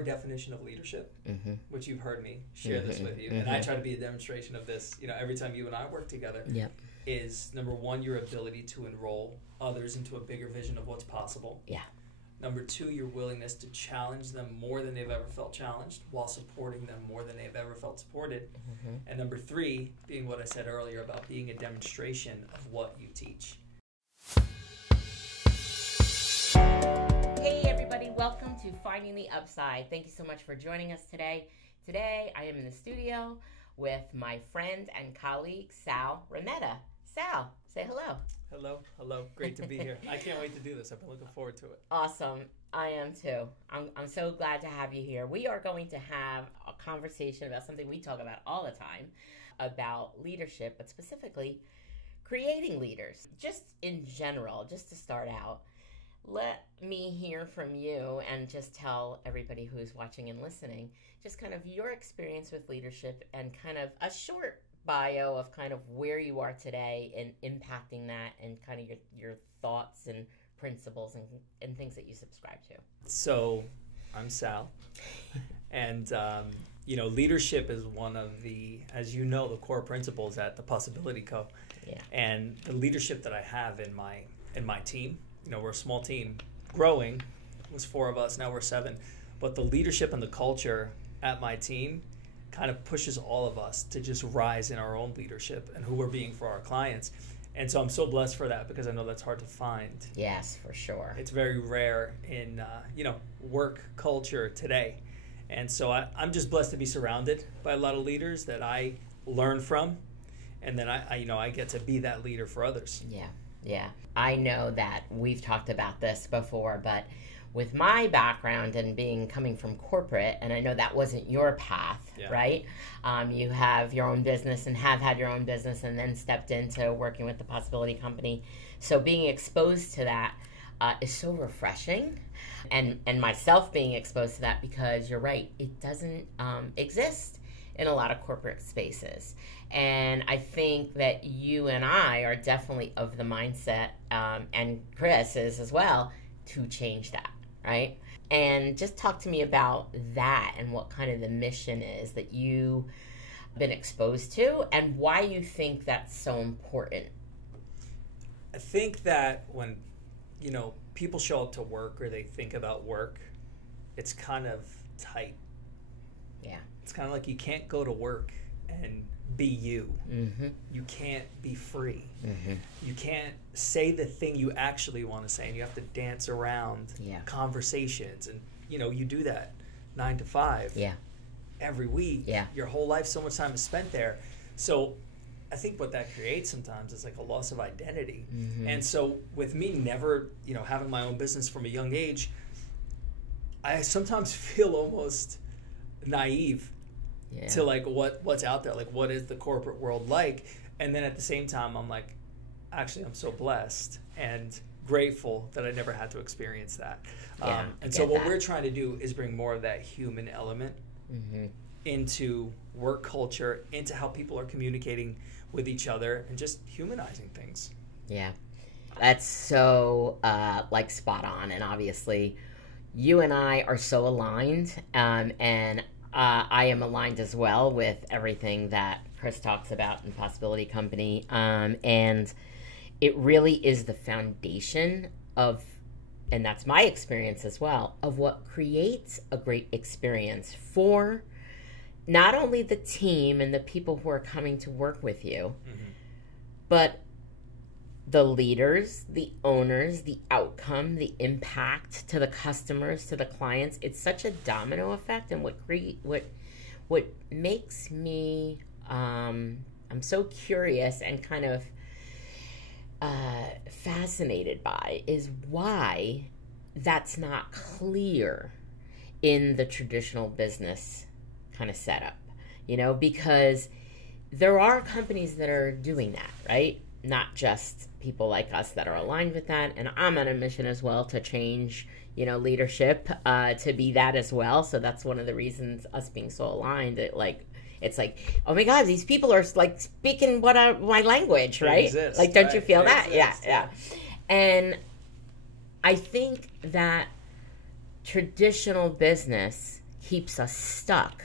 our definition of leadership, which you've heard me share this with you, and I try to be a demonstration of this, every time you and I work together, is number one, your ability to enroll others into a bigger vision of what's possible. Yeah. Number two, your willingness to challenge them more than they've ever felt challenged while supporting them more than they've ever felt supported. And number three, being what I said earlier about being a demonstration of what you teach. Hey everybody, welcome to Finding the Upside. Thank you so much for joining us today. Today I am in the studio with my friend and colleague, Sal Rametta. Sal, say hello. Hello. Great to be here. I can't wait to do this. I've been looking forward to it. Awesome. I am too. I'm so glad to have you here. We are going to have a conversation about something we talk about all the time, about leadership, but specifically creating leaders. Just in general, just to start out, let me hear from you and just tell everybody who's watching and listening just kind of your experience with leadership and kind of a short bio of kind of where you are today and impacting that and kind of your thoughts and principles and things that you subscribe to. So I'm Sal, and leadership is one of the, as you know, the core principles at the PSBLTY Co. Yeah. And the leadership that I have in my team, we're a small team, growing. It was 4 of us, now we're 7. But the leadership and the culture at my team kind of pushes all of us to just rise in our own leadership and who we're being for our clients. And so I'm so blessed for that, because I know that's hard to find. Yes, for sure. It's very rare in work culture today. And so I'm just blessed to be surrounded by a lot of leaders that I learn from, and then I get to be that leader for others. Yeah. I know that we've talked about this before, but with my background and coming from corporate, and I know that wasn't your path, right? You have your own business and have had your own business and then stepped into working with the PSBLTY Company. So being exposed to that is so refreshing. And myself being exposed to that, because you're right, it doesn't exist in a lot of corporate spaces. And I think that you and I are definitely of the mindset, and Chris is as well, to change that. Right? And just talk to me about that and what kind of the mission is that you've been exposed to and why you think that's so important. I think that when, people show up to work or they think about work, it's kind of tight. Yeah. It's kind of like you can't go to work and be you. You can't be free. You can't say the thing you actually want to say, and you have to dance around conversations, and you do that 9 to 5 every week. Your whole life, so much time is spent there. So I think what that creates sometimes is like a loss of identity. And so with me never having my own business from a young age, I sometimes feel almost naive to like what's out there, like what is the corporate world like. And then at the same time I'm like, actually I'm so blessed and grateful that I never had to experience that. And so what we're trying to do is bring more of that human element into work culture, into how people are communicating with each other, and just humanizing things. Yeah, that's so spot on. And obviously you and I are so aligned, and I am aligned as well with everything that Chris talks about in PSBLTY Company. And it really is the foundation of, and that's my experience as well, of what creates a great experience for not only the team and the people who are coming to work with you, but the leaders, the owners, the outcome, the impact to the customers, to the clients. It's such a domino effect. And what makes me, I'm so curious and kind of fascinated by, is why that's not clear in the traditional business kind of setup, because there are companies that are doing that, right? Not just people like us that are aligned with that. And I'm on a mission as well to change, leadership to be that as well. So that's one of the reasons us being so aligned. It's like, oh my God, these people are like speaking my language, right? Exists, like, don't right? you feel They that? exist, Yeah. And I think that traditional business keeps us stuck,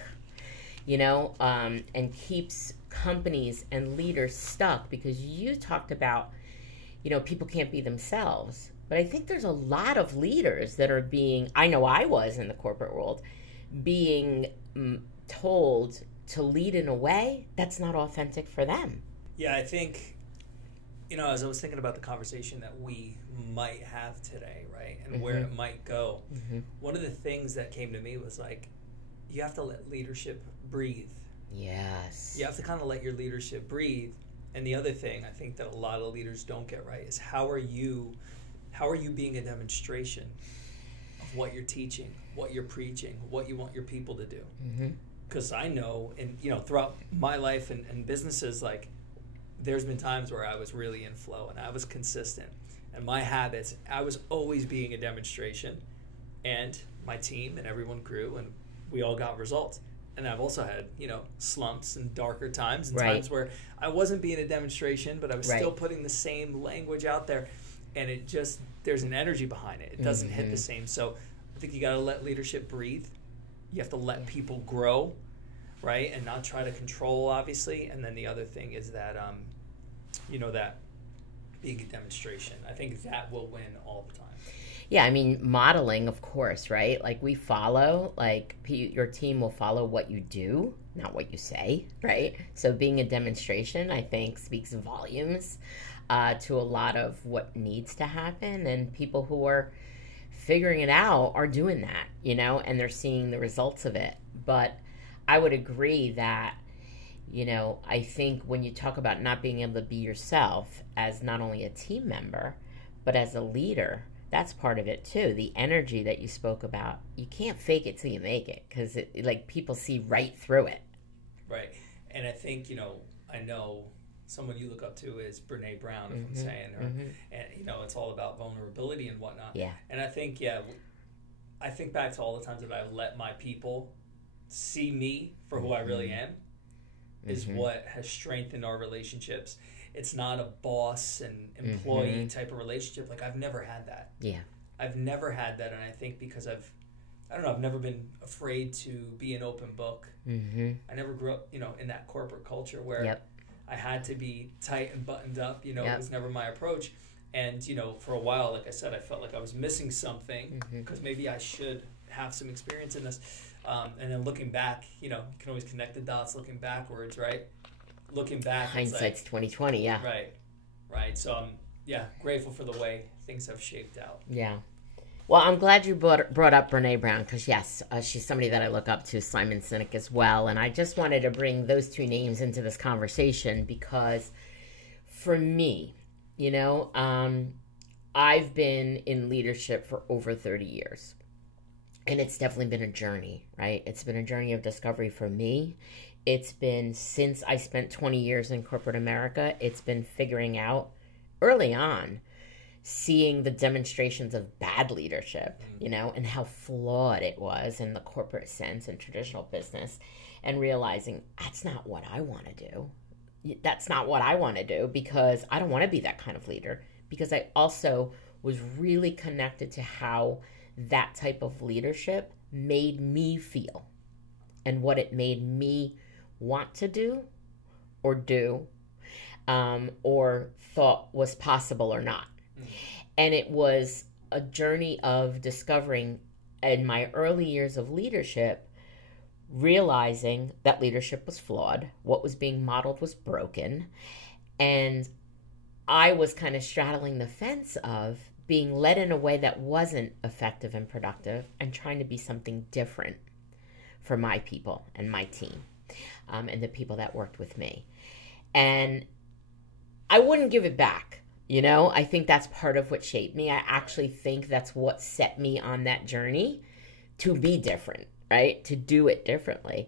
and keeps companies and leaders stuck, because you talked about, people can't be themselves. But I think there's a lot of leaders that are being, I know I was in the corporate world, being told to lead in a way that's not authentic for them. Yeah, I think, as I was thinking about the conversation that we might have today, right, and where it might go, one of the things that came to me was like, you have to let leadership breathe. Yes. You have to kind of let your leadership breathe. And the other thing I think that a lot of leaders don't get right is how are you being a demonstration of what you're teaching, what you're preaching, what you want your people to do? Because I know, and throughout my life and businesses, like, there's been times where I was really in flow and I was consistent, and my habits, I was always being a demonstration, and my team and everyone grew, and we all got results. And I've also had, slumps and darker times and times where I wasn't being a demonstration, but I was still putting the same language out there. And it just, there's an energy behind it. It doesn't hit the same. So I think you got to let leadership breathe. You have to let people grow, right? And not try to control, obviously. And then the other thing is that, that being a demonstration. I think that will win all the time. Yeah, I mean, modeling, of course, right? Like, we follow, like, your team will follow what you do, not what you say, right? So being a demonstration, I think, speaks volumes to a lot of what needs to happen. And people who are figuring it out are doing that, and they're seeing the results of it. But I would agree that, I think when you talk about not being able to be yourself as not only a team member, but as a leader, that's part of it too. The energy that you spoke about, you can't fake it till you make it, because people see right through it. Right. And I think, I know someone you look up to is Brene Brown, if I'm saying her. And, it's all about vulnerability and whatnot. Yeah. And I think, I think back to all the times that I let my people see me for who I really am is what has strengthened our relationships. It's not a boss and employee type of relationship. Like, I've never had that. Yeah. I've never had that. And I think because I've never been afraid to be an open book. I never grew up, in that corporate culture where I had to be tight and buttoned up. It was never my approach. And, for a while, like I said, I felt like I was missing something because maybe I should have some experience in this. And then looking back, you can always connect the dots looking backwards, right? Looking back, hindsight's 2020, yeah. Right. So I'm, grateful for the way things have shaped out. Yeah. Well, I'm glad you brought up Brene Brown, because yes, she's somebody that I look up to, Simon Sinek as well, and I just wanted to bring those two names into this conversation because, for me, I've been in leadership for over 30 years, and it's definitely been a journey, right? It's been a journey of discovery for me. It's been, since I spent 20 years in corporate America, it's been figuring out early on, seeing the demonstrations of bad leadership, and how flawed it was in the corporate sense and traditional business, and realizing that's not what I want to do. That's not what I want to do, because I don't want to be that kind of leader, because I also was really connected to how that type of leadership made me feel and what it made me want to do, or thought was possible or not. And it was a journey of discovering, in my early years of leadership, realizing that leadership was flawed, what was being modeled was broken, and I was kind of straddling the fence of being led in a way that wasn't effective and productive, and trying to be something different for my people and my team. And the people that worked with me. And I wouldn't give it back. I think that's part of what shaped me. I actually think that's what set me on that journey to be different, right? To do it differently.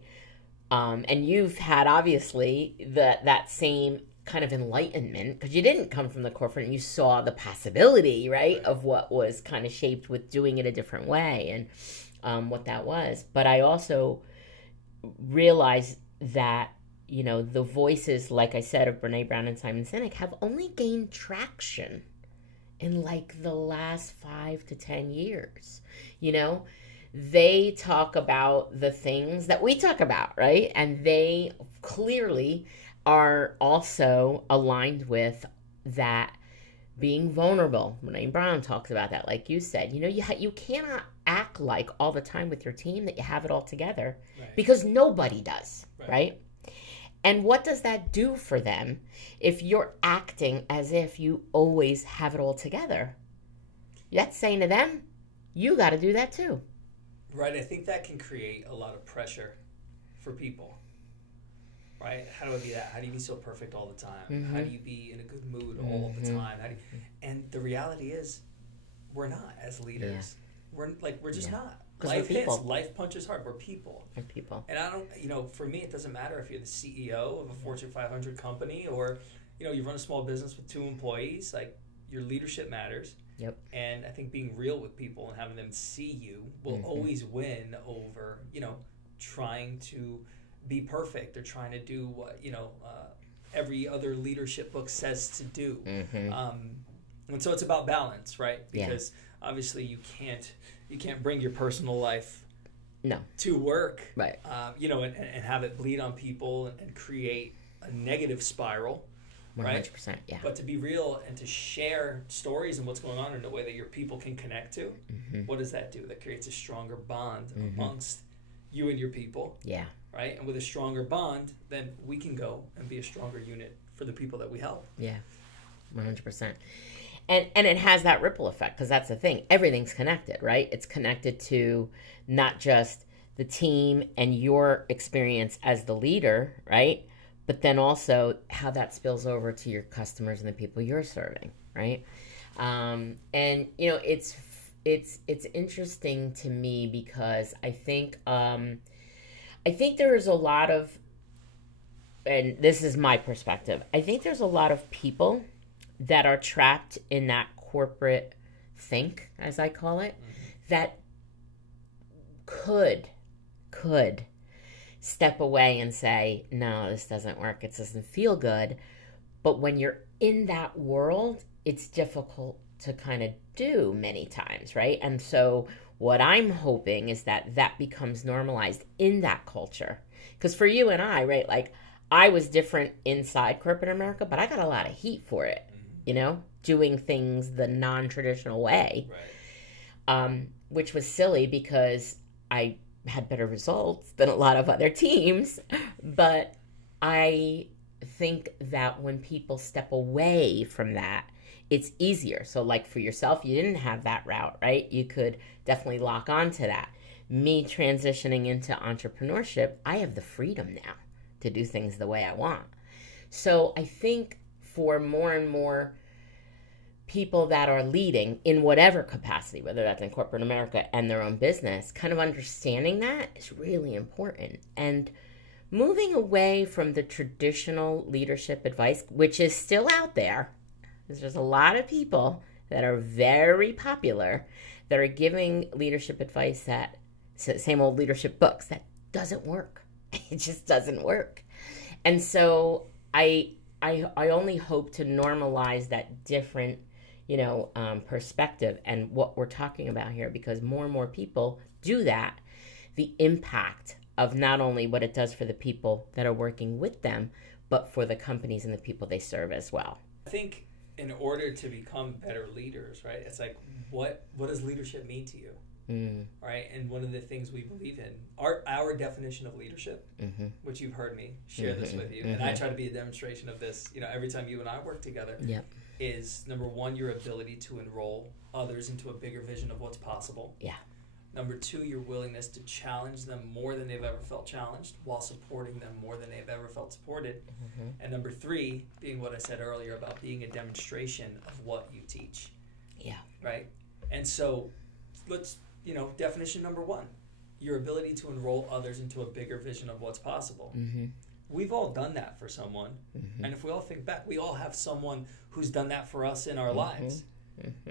And you've had, obviously, that same kind of enlightenment, because you didn't come from the corporate and you saw the possibility, right, of what was kind of shaped with doing it a different way and what that was. But I also realized that, the voices, like I said, of Brene Brown and Simon Sinek have only gained traction in like the last 5 to 10 years. they talk about the things that we talk about, right? And they clearly are also aligned with that being vulnerable. Renee Brown talks about that, like you said. You cannot act like all the time with your team that you have it all together, right? Because nobody does, right? And what does that do for them if you're acting as if you always have it all together? That's saying to them, you got to do that too. Right. I think that can create a lot of pressure for people. Right? How do I be that? How do you be so perfect all the time? Mm-hmm. How do you be in a good mood all the time? And the reality is, we're not as leaders. Yeah. We're just not. Life hits. Life punches hard. We're people. We're people. And I don't. For me, it doesn't matter if you're the CEO of a Fortune 500 company or, you run a small business with 2 employees. Like, your leadership matters. Yep. And I think being real with people and having them see you will always win over, trying to be perfect or trying to do what every other leadership book says to do. And so it's about balance, right? Because obviously you can't bring your personal life to work, right? And have it bleed on people and create a negative spiral, 100%, right? But to be real and to share stories and what's going on in a way that your people can connect to, what does that do? That creates a stronger bond amongst you and your people. Yeah. Right? And with a stronger bond, then we can go and be a stronger unit for the people that we help. Yeah, 100%. And it has that ripple effect, because that's the thing. Everything's connected, right? It's connected to not just the team and your experience as the leader, right? But then also how that spills over to your customers and the people you're serving, right? And, it's interesting to me because I think there is a lot of, and this is my perspective, I think there's a lot of people that are trapped in that corporate think, as I call it, that could step away and say, no, this doesn't work, it doesn't feel good. But when you're in that world, it's difficult to kind of do many times, right? And so what I'm hoping is that becomes normalized in that culture. Because for you and I, right, like, I was different inside corporate America, but I got a lot of heat for it, doing things the non-traditional way, right. Which was silly because I had better results than a lot of other teams. But I think that when people step away from that, it's easier. So like for yourself, you didn't have that route, right? You could definitely lock on to that. Me transitioning into entrepreneurship, I have the freedom now to do things the way I want. So I think for more and more people that are leading in whatever capacity, whether that's in corporate America and their own business, kind of understanding that is really important. And moving away from the traditional leadership advice, which is still out there. There's just a lot of people that are very popular that are giving leadership advice that, same old leadership books, that doesn't work. It just doesn't work. And so I only hope to normalize that different, perspective and what we're talking about here, because more and more people do that, the impact of not only what it does for the people that are working with them, but for the companies and the people they serve as well. I think in order to become better leaders, right, it's like, what does leadership mean to you? Right? And one of the things we believe in, our definition of leadership, which you've heard me share this with you, and I try to be a demonstration of this, every time you and I work together, is number one, your ability to enroll others into a bigger vision of what's possible. Yeah. Number two, your willingness to challenge them more than they've ever felt challenged while supporting them more than they've ever felt supported. And number three, being what I said earlier about being a demonstration of what you teach. Yeah. Right? And so let's, definition number one, your ability to enroll others into a bigger vision of what's possible. We've all done that for someone. And if we all think back, we all have someone who's done that for us in our lives.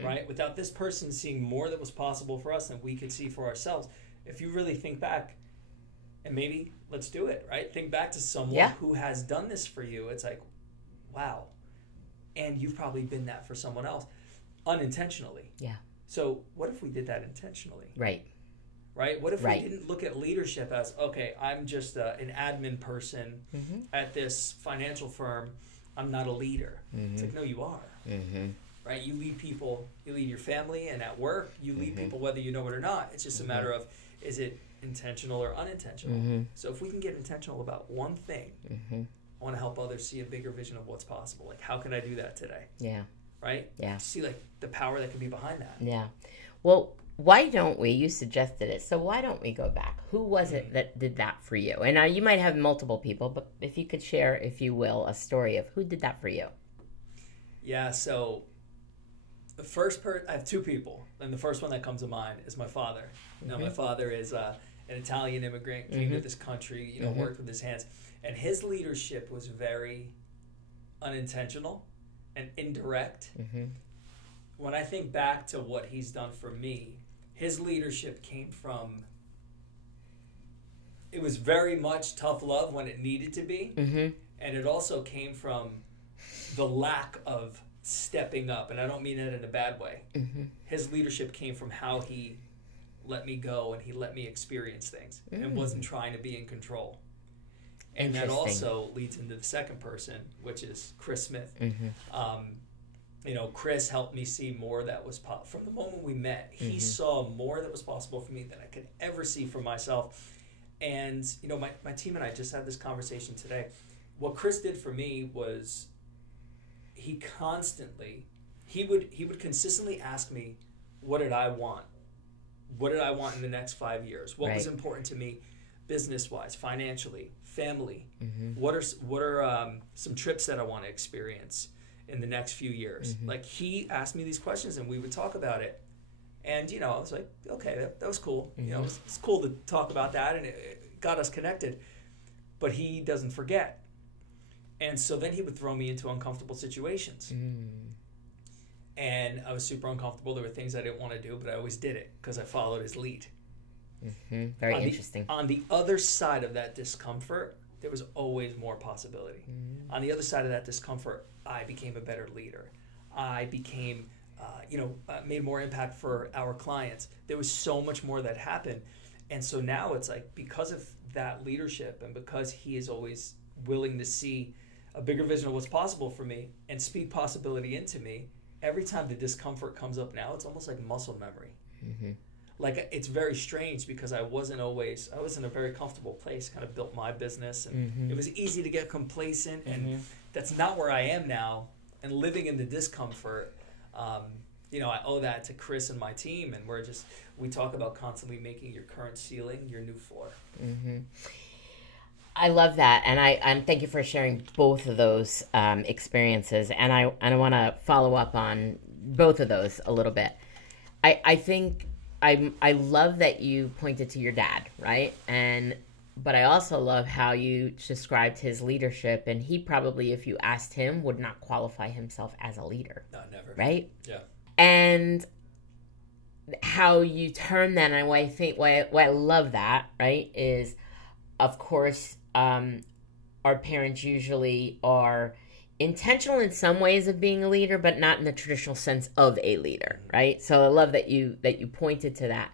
Right? Without this person seeing more that was possible for us than we could see for ourselves. If you really think back, and maybe let's do it, right? Think back to someone who has done this for you. It's like, wow. And you've probably been that for someone else unintentionally. Yeah. So what if we did that intentionally? Right. right? What if we didn't look at leadership as, okay, I'm just an admin person at this financial firm. I'm not a leader. It's like, no, you are. Right? You lead people, you lead your family, and at work, you lead people whether you know it or not. It's just a matter of, is it intentional or unintentional? So if we can get intentional about one thing, I want to help others see a bigger vision of what's possible. Like, how can I do that today? Yeah. Right? Yeah. See, like, the power that can be behind that. Yeah. Well, why don't we, you suggested it, so why don't we go back? Who was it that did that for you? And you might have multiple people, but if you could share, if you will, a story of who did that for you. Yeah, so the first I have two people, and the first one that comes to mind is my father. Now, my father is an Italian immigrant, came to this country, worked with his hands, and his leadership was very unintentional and indirect. When I think back to what he's done for me, his leadership came from, it was very much tough love when it needed to be, and it also came from the lack of stepping up, and I don't mean that in a bad way. His leadership came from how he let me go and he let me experience things and wasn't trying to be in control. And that also leads into the second person, which is Chris Smith. Chris helped me see more that was from the moment we met. He saw more that was possible for me than I could ever see for myself. And my team and I just had this conversation today. What Chris did for me was he would consistently ask me, what did I want? What did I want in the next 5 years? What was important to me business-wise, financially, family? What are some trips that I want to experience in the next few years? Like, he asked me these questions and we would talk about it. And, I was like, okay, that was cool. It's cool to talk about that, and it got us connected. But he doesn't forget. And so then he would throw me into uncomfortable situations. And I was super uncomfortable. There were things I didn't want to do, but I always did it because I followed his lead. Very interesting. On the other side of that discomfort, there was always more possibility. On the other side of that discomfort, I became a better leader. I became, made more impact for our clients. There was so much more that happened. And so now it's like, because of that leadership and because he is always willing to see a bigger vision of what's possible for me and speak possibility into me, every time the discomfort comes up now, it's almost like muscle memory. Like, it's very strange because I was in a very comfortable place, kind of built my business, and it was easy to get complacent, and that's not where I am now. And living in the discomfort, I owe that to Chris and my team, and we talk about constantly making your current ceiling your new floor. I love that, and thank you for sharing both of those experiences. And I want to follow up on both of those a little bit. I think I love that you pointed to your dad, right? But I also love how you described his leadership, and he probably, if you asked him, would not qualify himself as a leader. No, never. Right? Yeah. And how you turn that, and why I love that, right, is, of course, our parents usually are intentional in some ways of being a leader, but not in the traditional sense of a leader, right? So I love that you pointed to that.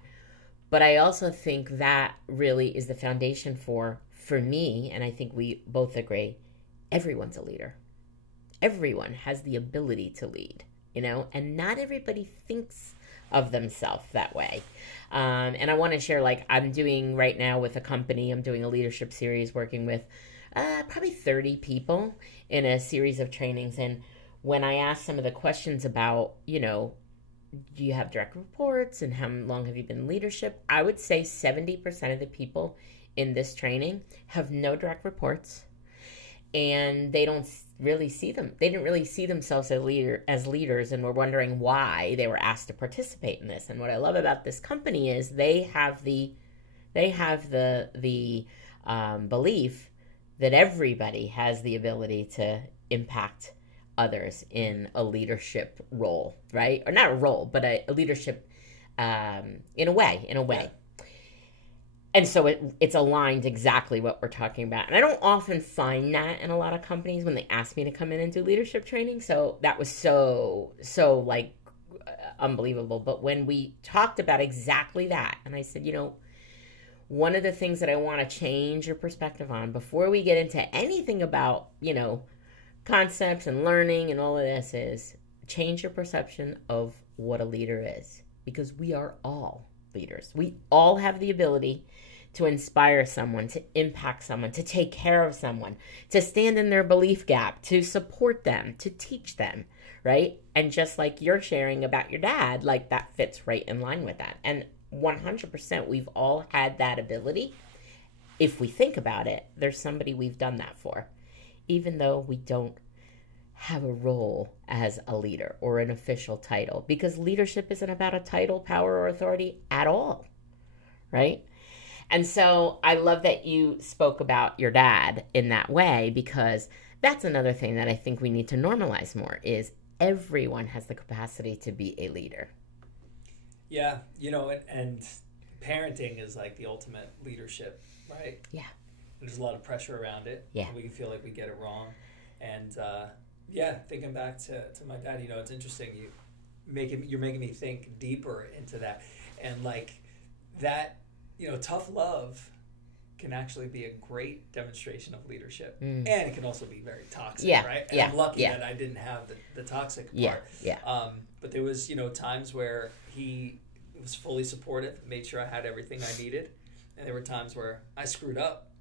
But I also think that really is the foundation for me, and I think we both agree, everyone's a leader. Everyone has the ability to lead, and not everybody thinks of themselves that way. And I want to share, like, I'm doing right now with a company, I'm doing a leadership series working with probably 30 people in a series of trainings. And when I ask some of the questions about, do you have direct reports and how long have you been in leadership? I would say 70% of the people in this training have no direct reports, and they don't really see them. They didn't really see themselves as leaders, and were wondering why they were asked to participate in this. And what I love about this company is they have the belief that everybody has the ability to impact others in a leadership role, right? Or not a role, but a leadership in a way. Yeah. And so it's aligned exactly what we're talking about. And I don't often find that in a lot of companies when they ask me to come in and do leadership training. So that was so unbelievable. But when we talked about exactly that, and I said, one of the things that I want to change your perspective on before we get into anything about, concepts and learning and all of this is change your perception of what a leader is, because we are all leaders. We all have the ability to inspire someone, to impact someone, to take care of someone, to stand in their belief gap, to support them, to teach them, right? And just like you're sharing about your dad, like that fits right in line with that. And 100% we've all had that ability. If we think about it, there's somebody we've done that for, even though we don't have a role as a leader or an official title, because leadership isn't about a title, power, or authority at all, right? And so I love that you spoke about your dad in that way, because that's another thing that I think we need to normalize more is everyone has the capacity to be a leader. Yeah, and parenting is like the ultimate leadership, right? Yeah. There's a lot of pressure around it. Yeah. We can feel like we get it wrong. And thinking back to my dad, it's interesting. You're making me think deeper into that. And like that, tough love can actually be a great demonstration of leadership. And it can also be very toxic, right? And I'm lucky that I didn't have the toxic part. But there was, times where he was fully supportive, made sure I had everything I needed. And there were times where I screwed up.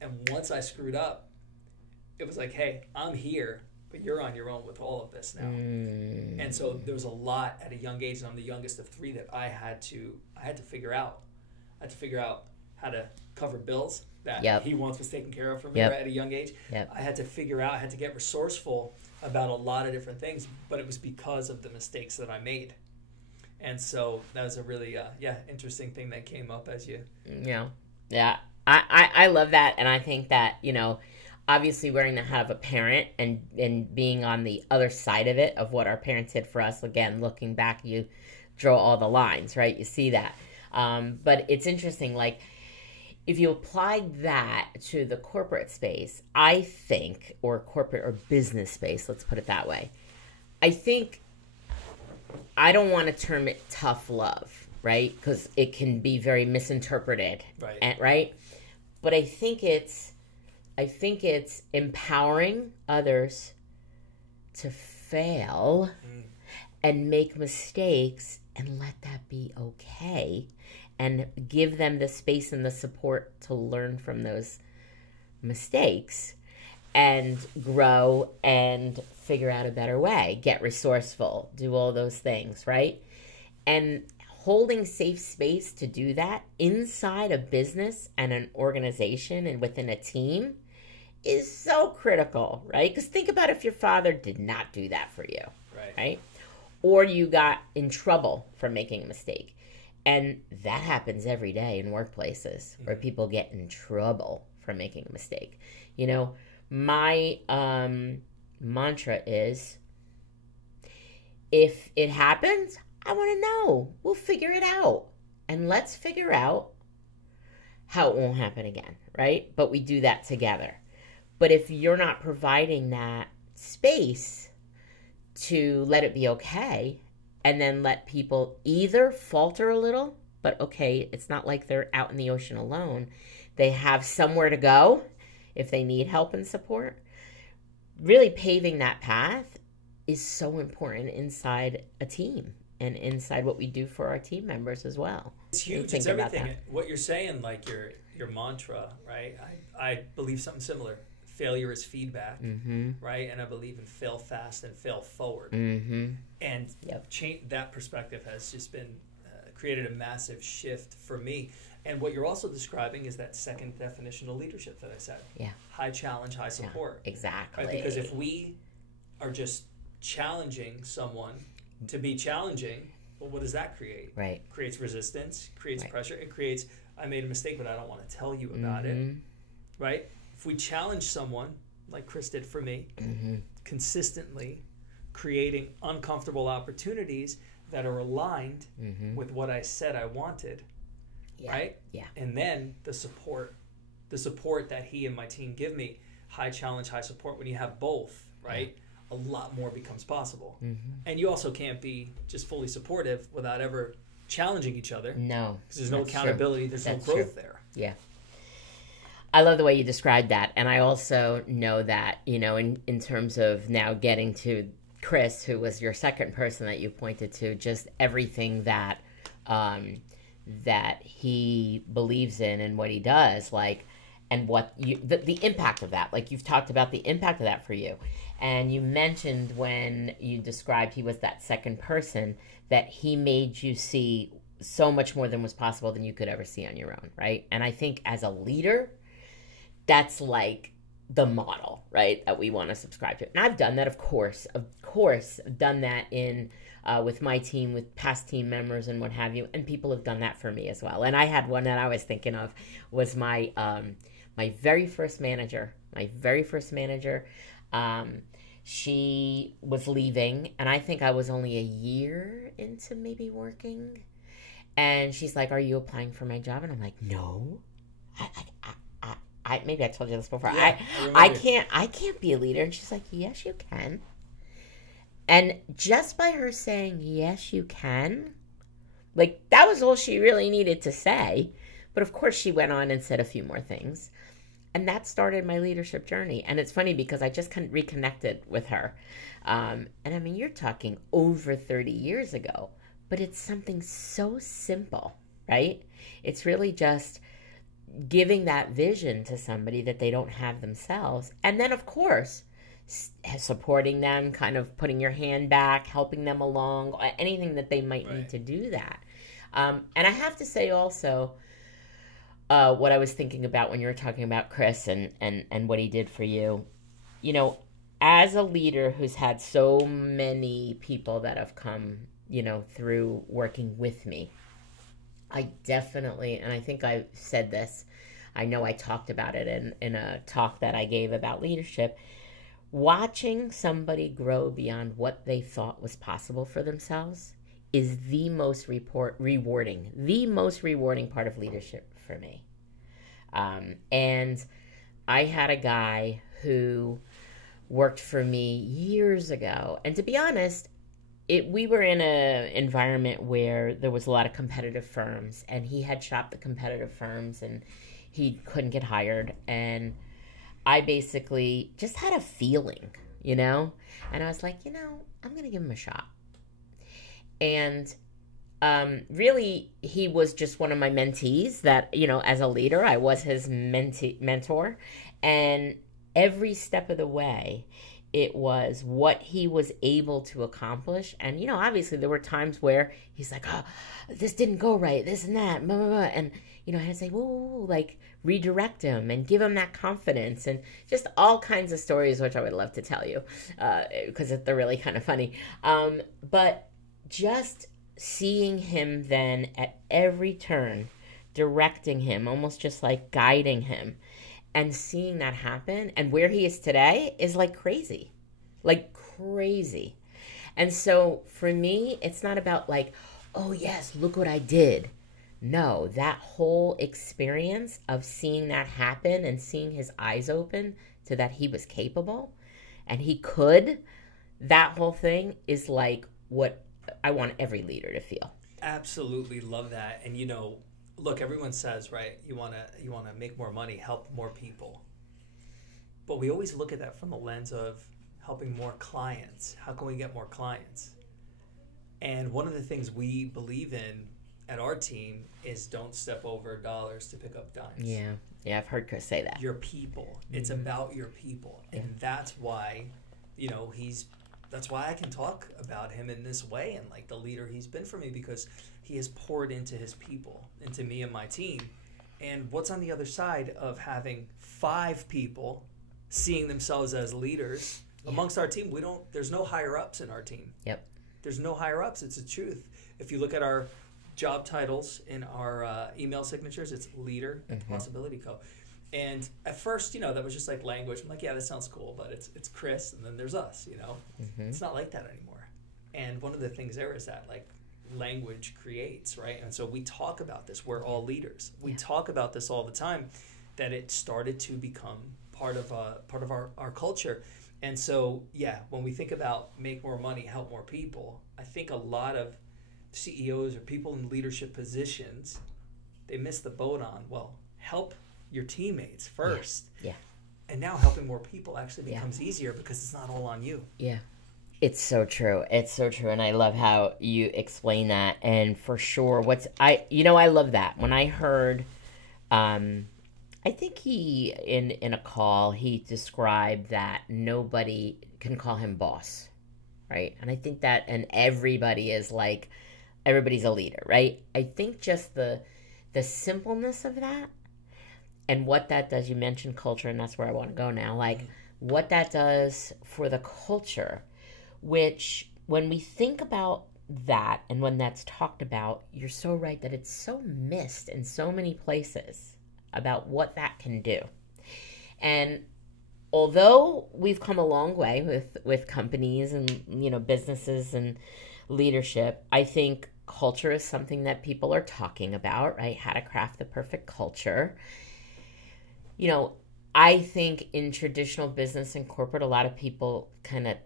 And once I screwed up, it was like, hey, I'm here, but you're on your own with all of this now. And so there was a lot at a young age, and I'm the youngest of three, that I had to figure out. I had to figure out how to cover bills that he once was taking care of for me right at a young age. I had to figure out, I had to get resourceful about a lot of different things, but it was because of the mistakes that I made. And so that was a really, interesting thing that came up as you... Yeah. I love that, and I think that, obviously wearing the hat of a parent and being on the other side of it, of what our parents did for us, again, looking back, you draw all the lines, right? You see that. But it's interesting, like, if you applied that to the corporate space, I think, or corporate or business space, let's put it that way, I think, I don't want to term it tough love, right? Because it can be very misinterpreted, right? But I think it's empowering others to fail and make mistakes and let that be okay, and give them the space and the support to learn from those mistakes and grow and figure out a better way, get resourceful, do all those things, right? And holding safe space to do that inside a business and an organization and within a team is so critical, right? Because think about if your father did not do that for you, right? Or you got in trouble for making a mistake. And that happens every day in workplaces where people get in trouble for making a mistake. My mantra is, if it happens, I want to know. We'll figure it out. And let's figure out how it won't happen again, right? But we do that together. But if you're not providing that space to let it be okay, and then let people either falter a little, but okay, it's not like they're out in the ocean alone. They have somewhere to go if they need help and support. Really paving that path is so important inside a team and inside what we do for our team members as well. It's huge. It's everything. What you're saying, like your mantra, right? I believe something similar. Failure is feedback, right? And I believe in fail fast and fail forward. And that perspective has just been created a massive shift for me. And what you're also describing is that second definition of leadership that I said. High challenge, high support. Exactly. Right? Because if we are just challenging someone to be challenging, well, what does that create? Right. Creates resistance, creates pressure. It creates, I made a mistake, but I don't want to tell you about it. Right? If we challenge someone, like Chris did for me, consistently creating uncomfortable opportunities that are aligned with what I said I wanted, right? And then the support that he and my team give me, high challenge, high support, when you have both, right? A lot more becomes possible. And you also can't be just fully supportive without ever challenging each other. No. Because there's no accountability, there's no growth there. Yeah. I love the way you described that. And I also know that, in terms of now getting to Chris, who was your second person that you pointed to, just everything that that he believes in and what he does, and what the impact of that. Like, you've talked about the impact of that for you. And you mentioned when you described he was that second person, that he made you see so much more than was possible than you could ever see on your own, right? And I think as a leader, that's like the model, right, that we want to subscribe to. And I've done that, of course, I've done that in with my team, with past team members and what have you, and people have done that for me as well. And I had one that I was thinking of was my very first manager. She was leaving, and I think I was only a year into maybe working, and she's like, "Are you applying for my job?" And I'm like, "No, I maybe I told you this before. Yeah, I can't be a leader." And she's like, "Yes, you can." And just by her saying, "Yes, you can," like, that was all she really needed to say. But of course, she went on and said a few more things. And that started my leadership journey. And it's funny because I just reconnected with her. And I mean, you're talking over 30 years ago, but it's something so simple, right? It's really just giving that vision to somebody that they don't have themselves. And then, of course, supporting them, kind of putting your hand back, helping them along, anything that they might need to do that. And I have to say also, what I was thinking about when you were talking about Chris and what he did for you, as a leader who's had so many people that have come, through working with me, I definitely, and I think I said this, I know I talked about it in a talk that I gave about leadership, watching somebody grow beyond what they thought was possible for themselves is the most rewarding part of leadership for me. And I had a guy who worked for me years ago. And to be honest, we were in an environment where there was a lot of competitive firms, and he had shopped the competitive firms and he couldn't get hired. And I basically just had a feeling, and I was like, I'm going to give him a shot. And really, he was just one of my mentees that, as a leader, I was his mentor. And every step of the way, it was what he was able to accomplish. And, obviously there were times where he's like, "Oh, this didn't go right, this and that, blah, blah, blah." And, I had to say, whoa, like, redirect him and give him that confidence, and just all kinds of stories, which I would love to tell you, because they're really kind of funny. But just seeing him then at every turn, directing him, almost just like guiding him, and seeing that happen, and where he is today is like crazy. And so for me, it's not about like, "Oh yes, look what I did." No, that whole experience of seeing that happen and seeing his eyes open to that he was capable and he could, that whole thing is like what I want every leader to feel. Absolutely love that. And look, everyone says, right, you want to make more money, help more people. But we always look at that from the lens of helping more clients. How can we get more clients? And one of the things we believe in at our team is don't step over dollars to pick up dimes. Yeah, I've heard Chris say that. Your people. It's about your people. And that's why, that's why I can talk about him in this way and like the leader he's been for me, because he has poured into his people, into me and my team. And what's on the other side of having 5 people seeing themselves as leaders amongst our team? There's no higher ups in our team. Yep. There's no higher ups. It's the truth. If you look at our job titles in our email signatures, it's leader at PSBLTY Co. And at first, that was just like language. I'm like, yeah, that sounds cool, but it's Chris, and then there's us, It's not like that anymore. And one of the things there is that, like, language creates, right? And so we talk about this. We're all leaders. We talk about this all the time, that it started to become part of our culture. And so, when we think about make more money, help more people, I think a lot of CEOs or people in leadership positions, they miss the boat on, well, help your teammates first. Yeah. And now helping more people actually becomes easier because it's not all on you. Yeah. It's so true. It's so true. And I love how you explain that. And for sure, I love that. When I heard, I think he, in a call, he described that nobody can call him boss, right? And I think that, and everybody's a leader, right? I think just the simpleness of that and what that does, you mentioned culture, and that's where I want to go now, what that does for the culture, which when we think about that and when that's talked about, you're so right that it's so missed in so many places about what that can do. And although we've come a long way with companies and businesses and leadership, I think culture is something that people are talking about, right? How to craft the perfect culture. I think in traditional business and corporate, a lot of people kind of,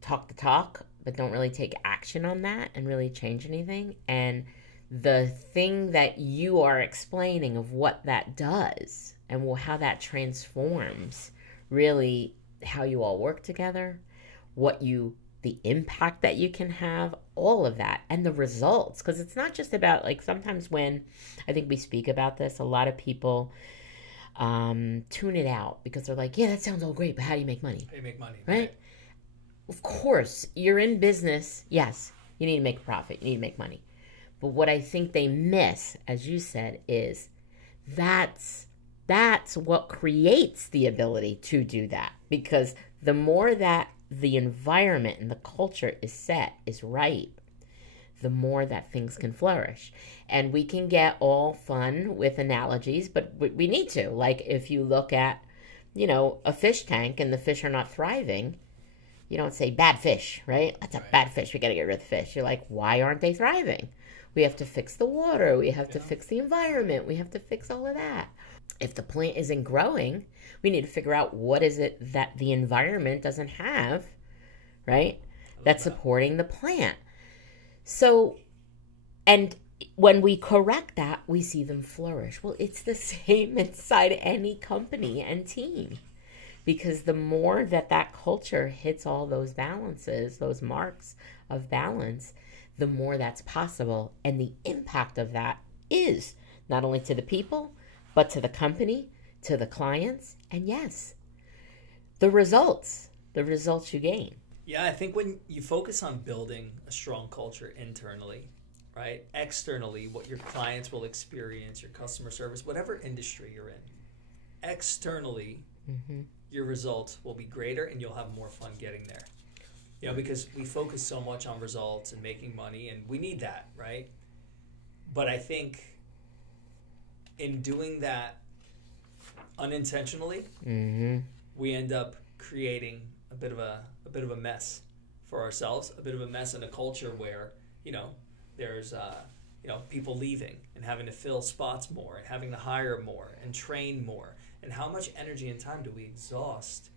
talk the talk, but don't really take action on that and really change anything. And the thing that you are explaining of what that does and how that transforms really how you all work together, the impact that you can have, all of that, and the results. Because it's not just about, sometimes when I think we speak about this, a lot of people tune it out because they're like, yeah, that sounds all great, but how do you make money? How do you make money? Right? Of course, you're in business. Yes, you need to make a profit. You need to make money. But what I think they miss, as you said, is that's what creates the ability to do that. Because the more that the environment and the culture is right, the more that things can flourish. And we can get all fun with analogies, but we need to. If you look at, a fish tank and the fish are not thriving, you don't say bad fish, right? That's a bad fish. We got to get rid of the fish. You're like, why aren't they thriving? We have to fix the water. We have to fix the environment. We have to fix all of that. If the plant isn't growing, we need to figure out what is it that the environment doesn't have, right? That's supporting the plant. So, and when we correct that, we see them flourish. Well, it's the same inside any company and team. Because the more that culture hits all those balances, those marks of balance, the more that's possible. And the impact of that is not only to the people, but to the company, to the clients, and yes, the results you gain. Yeah, I think when you focus on building a strong culture internally, right? Externally, what your clients will experience, your customer service, whatever industry you're in, externally, your results will be greater and you'll have more fun getting there. Because we focus so much on results and making money, and we need that, right? But I think in doing that unintentionally, we end up creating a bit of a mess for ourselves, a bit of a mess in a culture where, there's people leaving and having to fill spots more and having to hire more and train more. And how much energy and time do we exhaust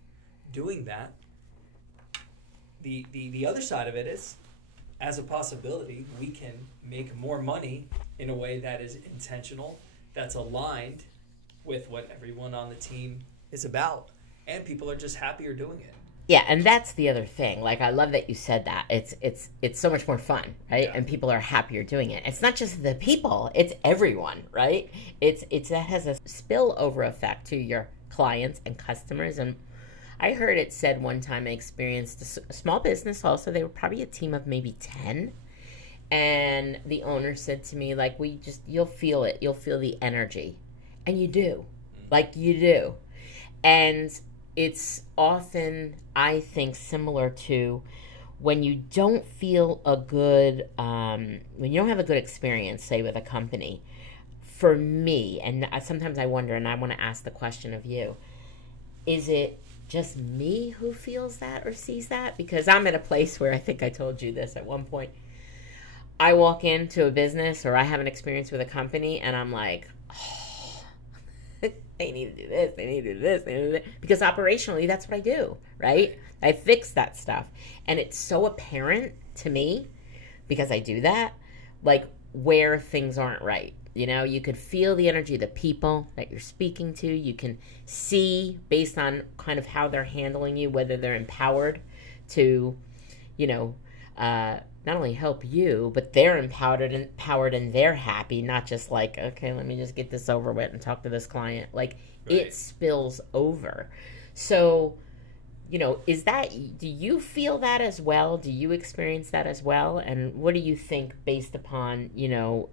doing that? The other side of it is, as a possibility, we can make more money in a way that is intentional, that's aligned with what everyone on the team is about, and people are just happier doing it. Yeah, and that's the other thing. I love that you said that. It's so much more fun, right? Yeah. And people are happier doing it. It's not just the people; it's everyone, right? It's that has a spillover effect to your clients and customers. And I heard it said one time, I experienced a small business. Also, they were probably a team of maybe 10, and the owner said to me, you'll feel it. You'll feel the energy, and you do, you do, and it's often, I think, similar to when you don't feel when you don't have a good experience, say, with a company. For me, and sometimes I wonder, and I want to ask the question of you, is it just me who feels that or sees that? Because I'm at a place where, I think I told you this at one point, I walk into a business or I have an experience with a company and I'm like, they need to do this, they need to do this, they need to do that. Because operationally, that's what I do, right? I fix that stuff. And it's so apparent to me, because I do that, where things aren't right. You know, you could feel the energy of the people that you're speaking to. You can see based on kind of how they're handling you, whether they're empowered to, you know, not only help you, but they're empowered and they're happy, not just like, okay, let me just get this over with and talk to this client. Like, it spills over. So, you know, do you feel that as well? Do you experience that as well? And what do you think based upon, you know,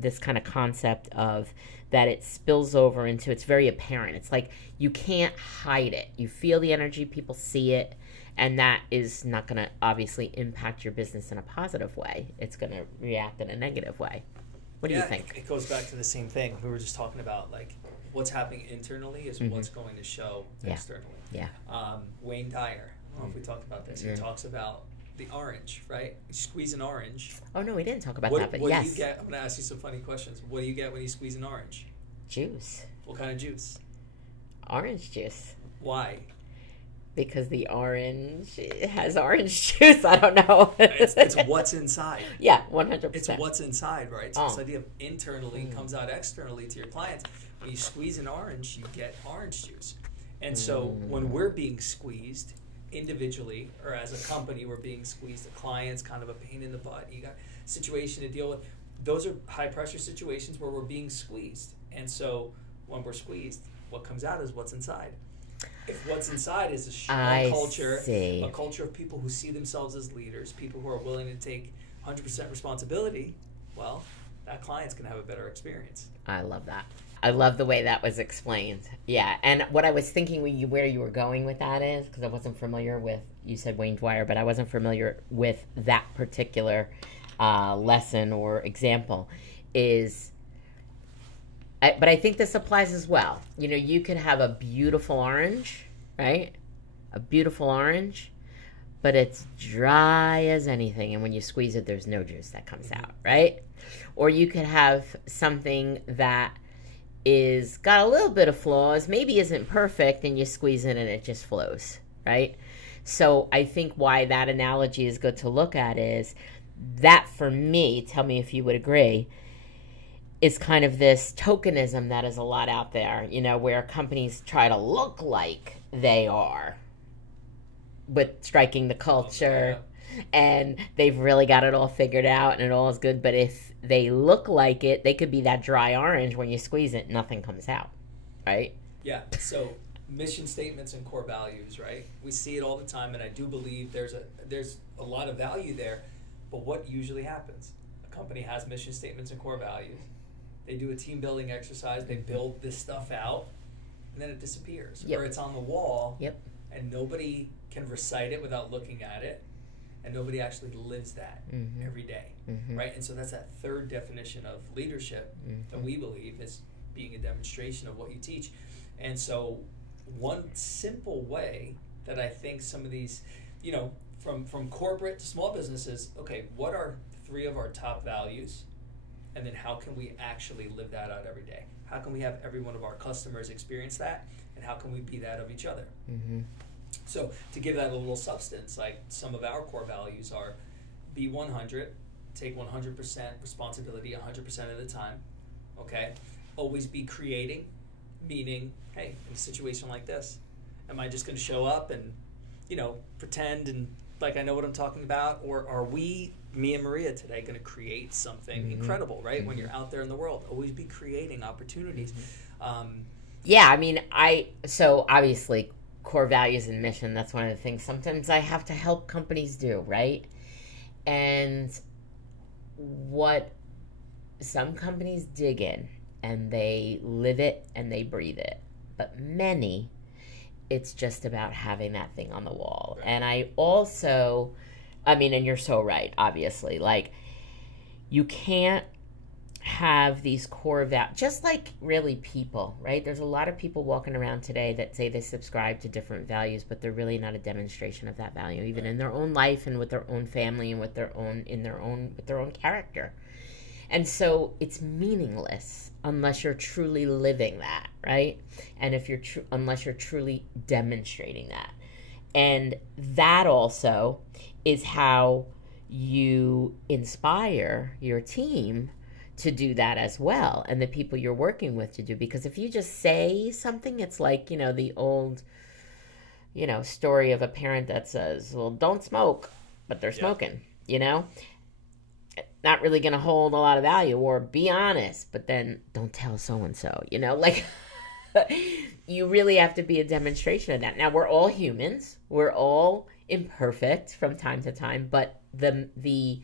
this kind of concept of that it spills over into, it's very apparent. It's like you can't hide it. You feel the energy, people see it, and that is not going to obviously impact your business in a positive way. It's going to react in a negative way. What do you think? It goes back to the same thing we were just talking about, like what's happening internally is what's going to show externally. Yeah. Wayne Dyer, I don't know if we talked about this. He talks about the orange, right? You squeeze an orange. Oh, no, we didn't talk about that, but what yes. Do you get? I'm going to ask you some funny questions. What do you get when you squeeze an orange? Juice. What kind of juice? Orange juice. Why? Because the orange has orange juice. I don't know. It's what's inside. Yeah, 100%. It's what's inside, right? So this idea of internally comes out externally to your clients. When you squeeze an orange, you get orange juice. And so when we're being squeezed individually or as a company, we're being squeezed. The client's kind of a pain in the butt. You got a situation to deal with. Those are high pressure situations where we're being squeezed. And so when we're squeezed, what comes out is what's inside. If what's inside is a strong culture, a culture of people who see themselves as leaders, people who are willing to take 100% responsibility, well, that client's going to have a better experience. I love that. I love the way that was explained. Yeah, and what I was thinking where you were going with that is, because I wasn't familiar with, you said Wayne Dyer, but I wasn't familiar with that particular lesson or example, but I think this applies as well. You know, you could have a beautiful orange, right? A beautiful orange, but it's dry as anything. And when you squeeze it, there's no juice that comes out, right? Or you could have something that is got a little bit of flaws, maybe isn't perfect, and you squeeze it and it just flows, right? So I think why that analogy is good to look at is that, for me, tell me if you would agree, is kind of this tokenism that is a lot out there, you know, where companies try to look like they are with striking the culture and they've really got it all figured out and it all is good. But if they look like it, they could be that dry orange. When you squeeze it, nothing comes out, right? Yeah. So mission statements and core values, right? We see it all the time, and I do believe there's a lot of value there. But what usually happens? A company has mission statements and core values. They do a team building exercise. They build this stuff out, and then it disappears. Or it's on the wall, and nobody can recite it without looking at it, and nobody actually lives that every day, right? And so that's that third definition of leadership that we believe is being a demonstration of what you teach. And so one simple way that I think some of these, you know, from corporate to small businesses, okay, what are 3 of our top values? And then how can we actually live that out every day? How can we have every one of our customers experience that? And how can we be that of each other? So to give that a little substance, like some of our core values are be 100, take 100% responsibility 100% of the time, okay? Always be creating, meaning, hey, in a situation like this, am I just going to show up and, you know, pretend and like I know what I'm talking about? Or are we, me and Maria today, going to create something incredible, right? When you're out there in the world, always be creating opportunities. Yeah, I mean, so obviously core values and mission, that's one of the things sometimes I have to help companies do, right? And what some companies dig in and they live it and they breathe it, but many, it's just about having that thing on the wall. Right. And I also, I mean, and you're so right, obviously, like you can't have these core values, just like really people, right? There's a lot of people walking around today that say they subscribe to different values, but they're really not a demonstration of that value, even in their own life and with their own family and with their own character. And so it's meaningless unless you're truly living that, right? And if you're unless you're truly demonstrating that. And that also is how you inspire your team to do that as well, and the people you're working with to do. Because if you just say something, it's like, the old, story of a parent that says, well, don't smoke, but they're smoking, not really going to hold a lot of value. Or be honest, but then don't tell so-and-so, like you really have to be a demonstration of that. Now, we're all humans. We're all imperfect from time to time, but the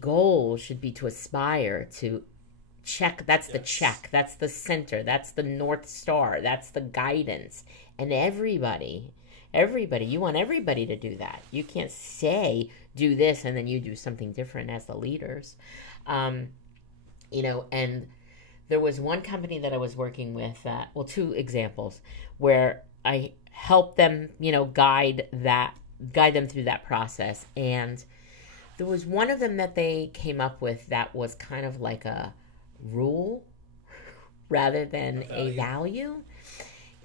goal should be to aspire to check. That's the check. That's the center. That's the North Star. That's the guidance. And everybody, you want everybody to do that. You can't say, do this, and then you do something different as the leaders. And there was one company that I was working with, two examples, where I helped them, guide them through that process. And there was one of them that they came up with that was kind of like a rule rather than a value.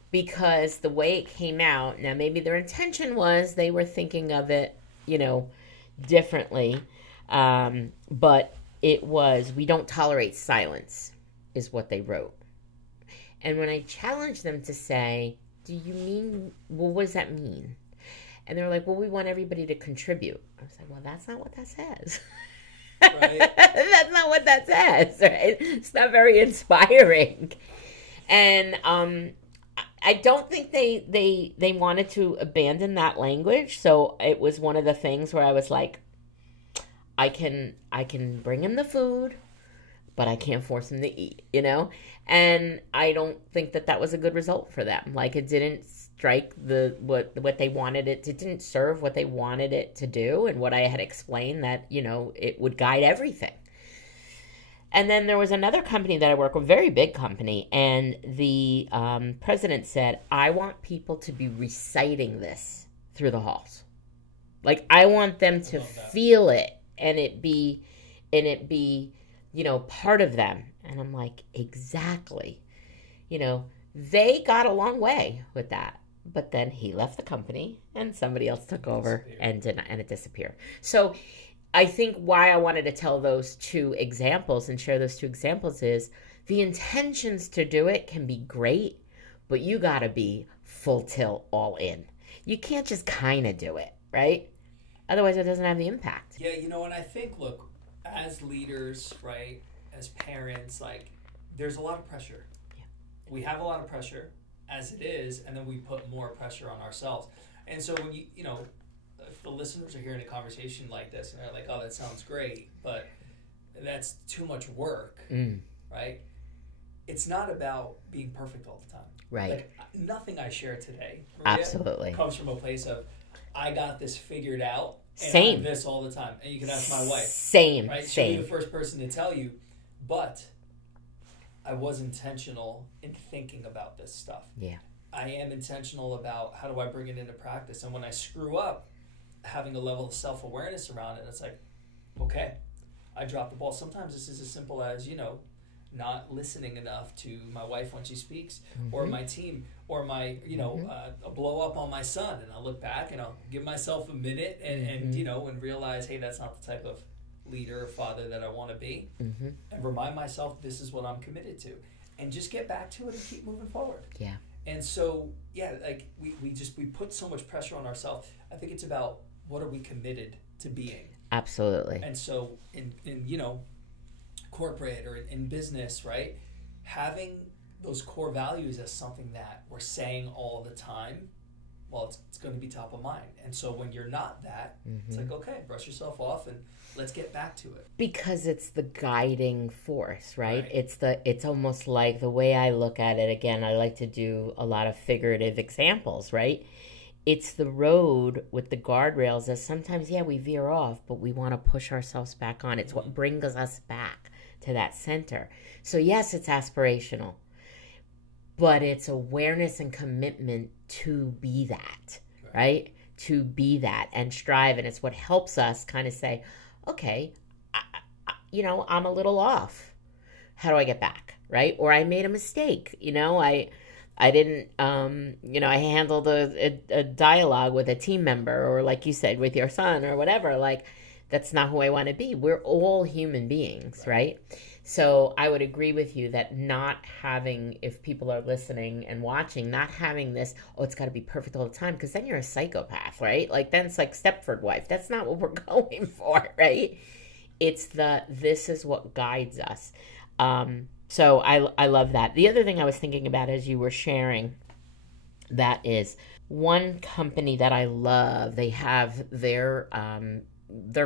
Because the way it came out, now maybe their intention was they were thinking of it, differently. But it was, we don't tolerate silence, is what they wrote. And when I challenged them to say, do you mean, well, what does that mean? And they're like, well, we want everybody to contribute. I was like, well, that's not what that says. Right. That's not what that says, right? It's not very inspiring. And I don't think they wanted to abandon that language. So it was one of the things where I was like, I can bring him the food, but I can't force him to eat, And I don't think that was a good result for them. Like, it didn't strike what they wanted it didn't serve what they wanted it to do, and what I had explained, that it would guide everything. And then there was another company that I work with, a very big company, and the president said, I want people to be reciting this through the halls. Like, I want them to feel it and it be part of them. And I'm like, exactly. They got a long way with that. But then he left the company and somebody else took over and it disappeared. So I think why I wanted to tell those two examples and share those two examples is the intentions to do it can be great, but you got to be full tilt, all in. You can't just kind of do it, right? Otherwise, it doesn't have the impact. Yeah, and I think, look, as leaders, right, as parents, like, there's a lot of pressure. Yeah. We have a lot of pressure as it is, and then we put more pressure on ourselves. And so when if the listeners are hearing a conversation like this and they're like, oh, that sounds great, but that's too much work, right? It's not about being perfect all the time. Right. Like, nothing I share today, Maria, absolutely, comes from a place of, I got this figured out, and Same. I'm this all the time. And you can ask my wife. Same. Right? Same. She'll be the first person to tell you, but I was intentional in thinking about this stuff. Yeah. I am intentional about how do I bring it into practice. And when I screw up, having a level of self-awareness around it, it's like, okay, I dropped the ball. Sometimes this is as simple as, not listening enough to my wife when she speaks, or my team, or my, a blow up on my son. And I'll look back and I'll give myself a minute and realize, hey, that's not the type of leader or father that I want to be, and remind myself this is what I'm committed to, and just get back to it and keep moving forward. Yeah. And so, like we put so much pressure on ourselves. I think it's about, what are we committed to being? Absolutely. And so in corporate or in business, right, having those core values as something that we're saying all the time, well, it's going to be top of mind. And so when you're not that, it's like, okay, brush yourself off and let's get back to it. Because it's the guiding force, right? It's almost like, the way I look at it, again, I like to do a lot of figurative examples, right? It's the road with the guardrails that sometimes, we veer off, but we want to push ourselves back on. It's what brings us back to that center. So yes, it's aspirational, but it's awareness and commitment to be that, right? To be that and strive. And it's what helps us kind of say, okay, I'm a little off. How do I get back, right? Or I made a mistake. I didn't, I handled a dialogue with a team member, or like you said, with your son or whatever. Like, that's not who I want to be. We're all human beings, right? So I would agree with you that not having, if people are listening and watching, not having this, oh, it's got to be perfect all the time, because then you're a psychopath, right? Like, then it's like Stepford Wife. That's not what we're going for, right? It's this is what guides us. So I love that. The other thing I was thinking about as you were sharing, that is one company that I love, they have their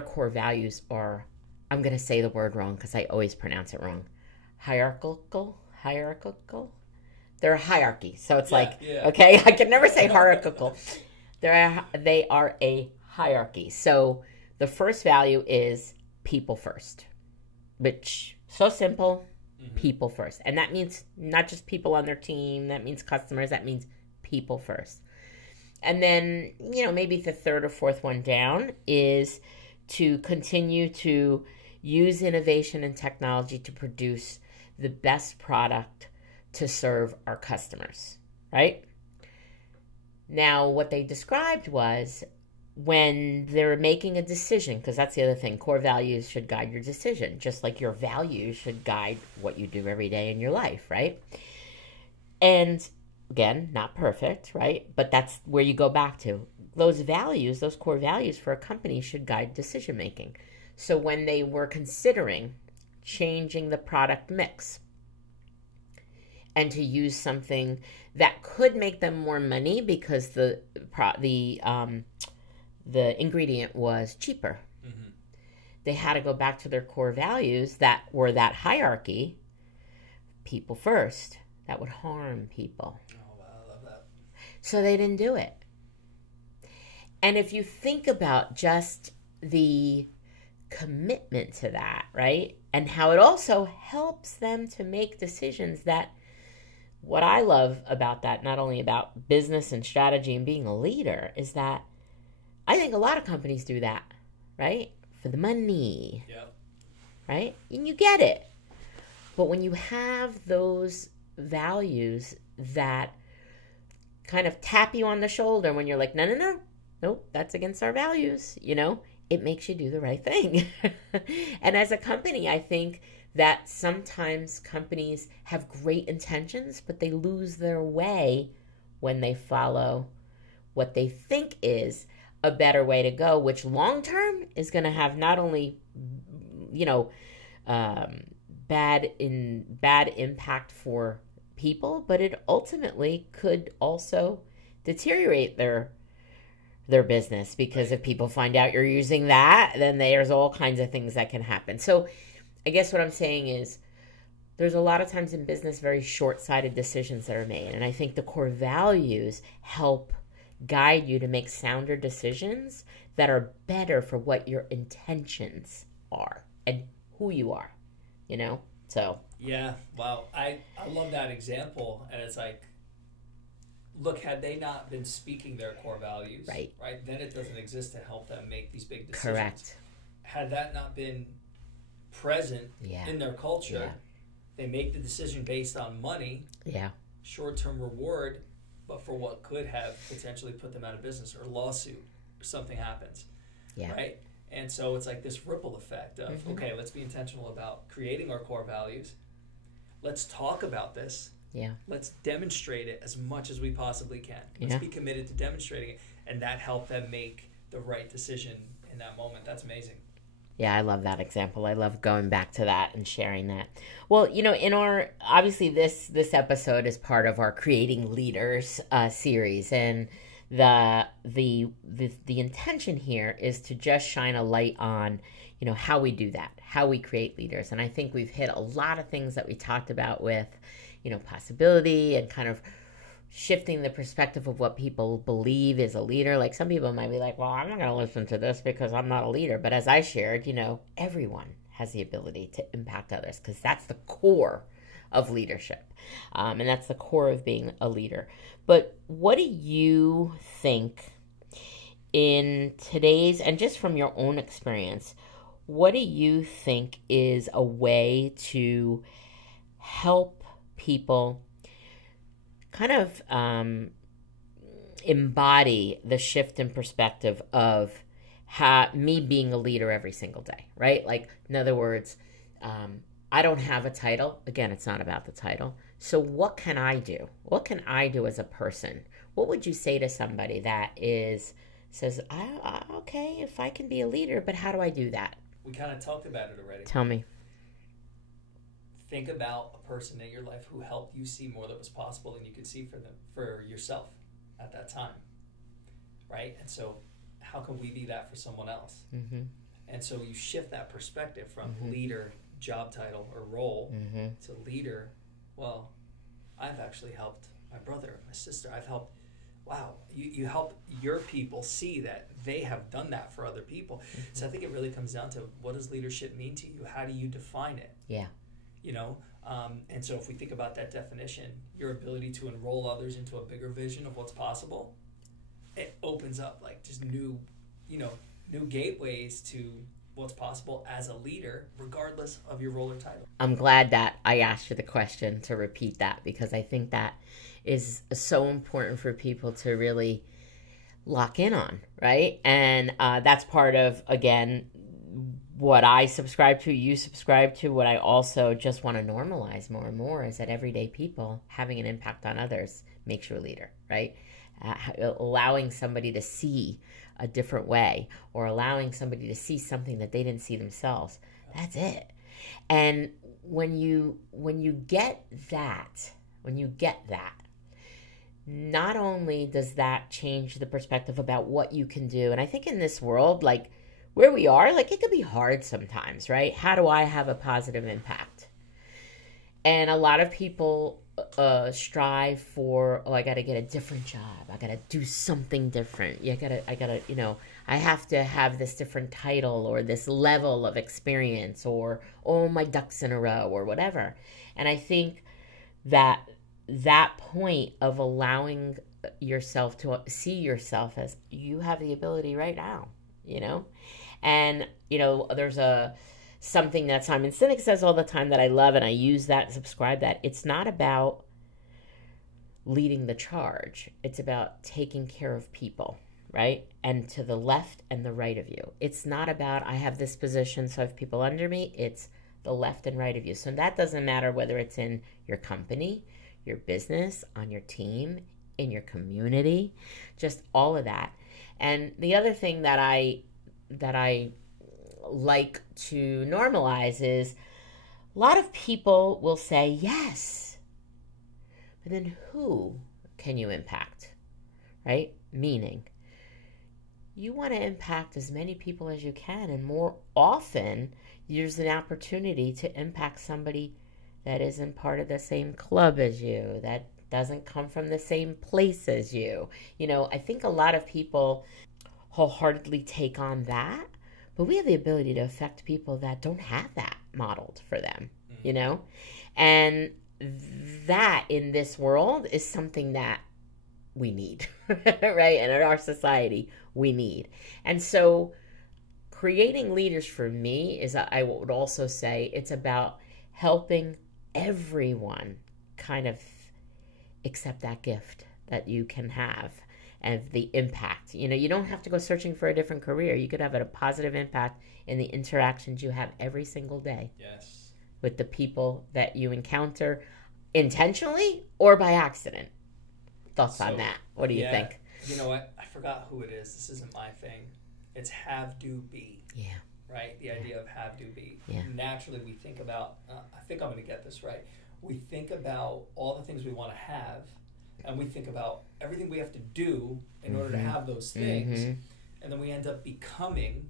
core values are, I'm going to say the word wrong because I always pronounce it wrong. Hierarchical. They're a hierarchy. So it's okay, I can never say hierarchical. They are a hierarchy. So the first value is people first, which so simple, people first. And that means not just people on their team, that means customers, that means people first. And then, maybe the third or fourth one down is to continue to use innovation and technology to produce the best product to serve our customers, right? Now, what they described was when they're making a decision, because that's the other thing, core values should guide your decision, just like your values should guide what you do every day in your life, right? And again, not perfect, right? But that's where you go back to. Those values, those core values for a company should guide decision making. So when they were considering changing the product mix and to use something that could make them more money because the ingredient was cheaper, they had to go back to their core values that were that hierarchy, people first, that would harm people. Oh, wow, I love that. So they didn't do it. And if you think about just the commitment to that, right? And how it also helps them to make decisions that, what I love about that, not only about business and strategy and being a leader, is that I think a lot of companies do that, right? For the money, right? And you get it. But when you have those values that kind of tap you on the shoulder when you're like, no, nope, that's against our values, it makes you do the right thing. And as a company, I think that sometimes companies have great intentions, but they lose their way when they follow what they think is a better way to go, which long term is going to have not only, bad impact for people, but it ultimately could also deteriorate their business, because if people find out you're using that, then there's all kinds of things that can happen. So I guess what I'm saying is there's a lot of times in business very short-sighted decisions that are made, and I think the core values help guide you to make sounder decisions that are better for what your intentions are and who you are, so yeah. Wow, I love that example. And it's like, look, had they not been speaking their core values, right, then it doesn't exist to help them make these big decisions. Correct. Had that not been present in their culture, they make the decision based on money, short-term reward, but for what could have potentially put them out of business, or lawsuit, or something happens, right? And so it's like this ripple effect of, okay, let's be intentional about creating our core values. Let's talk about this. Let's demonstrate it as much as we possibly can. Let's be committed to demonstrating it, and that helped them make the right decision in that moment. That's amazing. Yeah, I love that example. I love going back to that and sharing that. Well, in our, obviously this episode is part of our Creating Leaders series, and the intention here is to just shine a light on, how we do that, how we create leaders. And I think we've hit a lot of things that we talked about with, possibility and kind of shifting the perspective of what people believe is a leader. Like, some people might be like, well, I'm not going to listen to this because I'm not a leader. But as I shared, everyone has the ability to impact others, because that's the core of leadership. And that's the core of being a leader. But what do you think in today's, and just from your own experience, what do you think is a way to help people kind of embody the shift in perspective of me being a leader every single day, right? Like, in other words, I don't have a title. Again, it's not about the title. So what can I do? What can I do as a person? What would you say to somebody that says, okay, if I can be a leader, but how do I do that? We kind of talked about it already. Tell me. Think about a person in your life who helped you see more that was possible than you could see for yourself at that time, right? And so how can we be that for someone else? Mm-hmm. And so you shift that perspective from leader, job title, or role to leader. Well, I've actually helped my brother, my sister. I've helped, wow, you help your people see that they have done that for other people. Mm-hmm. So I think it really comes down to, what does leadership mean to you? How do you define it? Yeah. You know, and so if we think about that definition, your ability to enroll others into a bigger vision of what's possible, it opens up like just new gateways to what's possible as a leader, regardless of your role or title. I'm glad that I asked you the question to repeat that, because I think that is so important for people to really lock in on, right? And that's part of, again, what I subscribe to, you subscribe to, what I also just want to normalize more and more is that everyday people having an impact on others makes you a leader, right? Allowing somebody to see a different way, or allowing somebody to see something that they didn't see themselves. That's it. And when you get that, not only does that change the perspective about what you can do, and I think in this world, like where we are, like it could be hard sometimes, right? How do I have a positive impact? And a lot of people strive for, I got to get a different job. I got to do something different. I have to have this different title or this level of experience, or my ducks in a row or whatever. And I think that point of allowing yourself to see yourself as you have the ability right now, and, there's something that Simon Sinek says all the time that I love, and I use that and subscribe that. It's not about leading the charge. It's about taking care of people, right? And to the left and the right of you. It's not about, I have this position, so I have people under me. It's the left and right of you. So that doesn't matter whether it's in your company, your business, on your team, in your community, just all of that. And the other thing that I like to normalize is a lot of people will say yes, but then who can you impact, right? Meaning you want to impact as many people as you can, and more often there's an opportunity to impact somebody that isn't part of the same club as you, that doesn't come from the same place as you. I think a lot of people wholeheartedly take on that, but we have the ability to affect people that don't have that modeled for them, And that in this world is something that we need, right? And in our society, we need. And so creating leaders for me is, I would also say, it's about helping everyone kind of accept that gift that you can have and the impact. You don't have to go searching for a different career. You could have a positive impact in the interactions you have every single day. Yes. With the people that you encounter intentionally or by accident. Thoughts on that? What do you think? You know what? I forgot who it is. This isn't my thing. It's have, do, be. Yeah. Right? The idea of have, do, be. Yeah. Naturally, we think about, I think I'm going to get this right. We think about all the things we want to have, and we think about everything we have to do in order to have those things, and then we end up becoming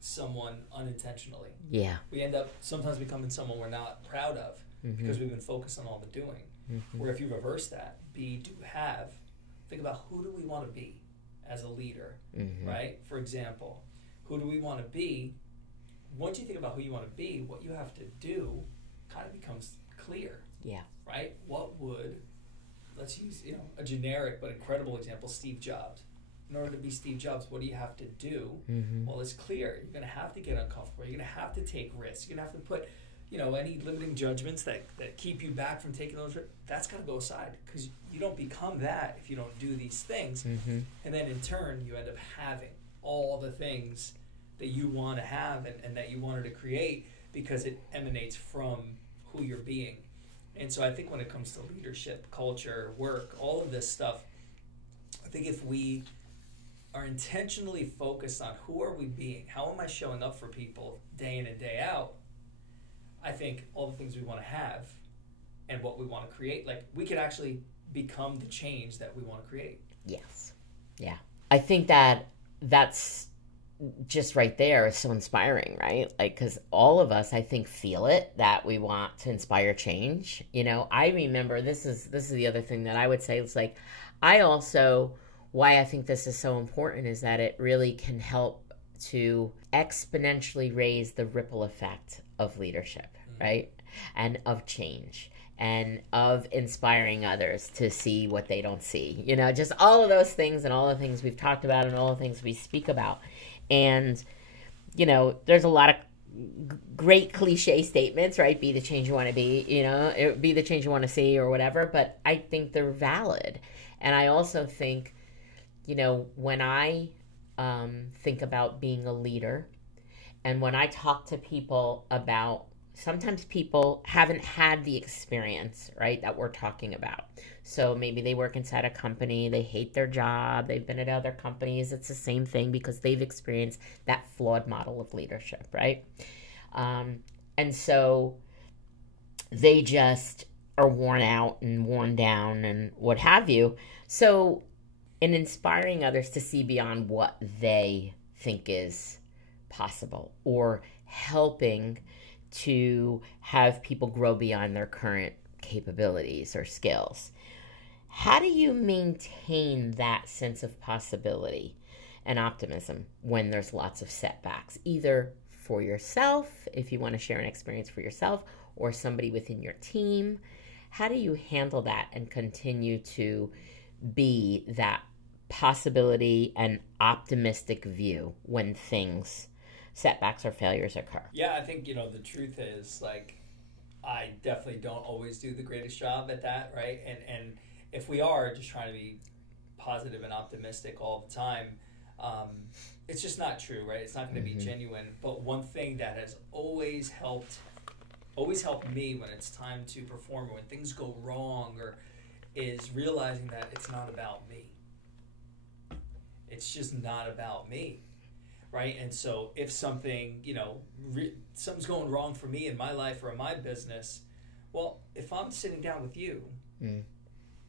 someone unintentionally. Yeah. We end up sometimes becoming someone we're not proud of because we've been focused on all the doing. Where if you reverse that, be, do, have, think about who do we want to be as a leader, right? For example, who do we want to be? Once you think about who you want to be, what you have to do kind of becomes clear. Yeah. Right? What would, let's use, a generic but incredible example, Steve Jobs. In order to be Steve Jobs, what do you have to do? Well, it's clear. You're going to have to get uncomfortable. You're going to have to take risks. You're going to have to put, any limiting judgments that keep you back from taking those risks. That's got to go aside, because you don't become that if you don't do these things. And then in turn, you end up having all the things that you want to have and that you wanted to create. because it emanates from who you're being. And so I think when it comes to leadership, culture, work, all of this stuff, I think if we are intentionally focused on who are we being, how am I showing up for people day in and day out, I think all the things we want to have and what we want to create, like we could actually become the change that we want to create. Yes. Yeah. I think that's just right there is so inspiring, right? Like, because all of us, I think, feel it, that we want to inspire change. You know, I remember, this is the other thing that I would say, it's like, I also, why I think this is so important is that it really can help to exponentially raise the ripple effect of leadership, right? And of change, and of inspiring others to see what they don't see. You know, just all of those things, and all the things we've talked about, and all the things we speak about. And, you know, there's a lot of great cliche statements, right? Be the change you want to be, you know, be the change you want to see, or whatever. But I think they're valid. And I also think, you know, when I think about being a leader, and when I talk to people about, sometimes people haven't had the experience, right, that we're talking about. So maybe they work inside a company, they hate their job, they've been at other companies. It's the same thing because they've experienced that flawed model of leadership, right? And so they just are worn out and worn down and what have you. So in inspiring others to see beyond what they think is possible, or helping to have people grow beyond their current capabilities or skills, how do you maintain that sense of possibility and optimism when there's lots of setbacks, either for yourself, if you want to share an experience for yourself, or somebody within your team? How do you handle that and continue to be that possibility and optimistic view when setbacks or failures occur? Yeah, I think, you know, the truth is, like, I definitely don't always do the greatest job at that, right? And if we are just trying to be positive and optimistic all the time, it's just not true, right? It's not going to be genuine. But one thing that has always helped me when it's time to perform, or when things go wrong, or is realizing that it's not about me. It's just not about me. Right? And so if something, you know, something's going wrong for me in my life or in my business, well, if I'm sitting down with you,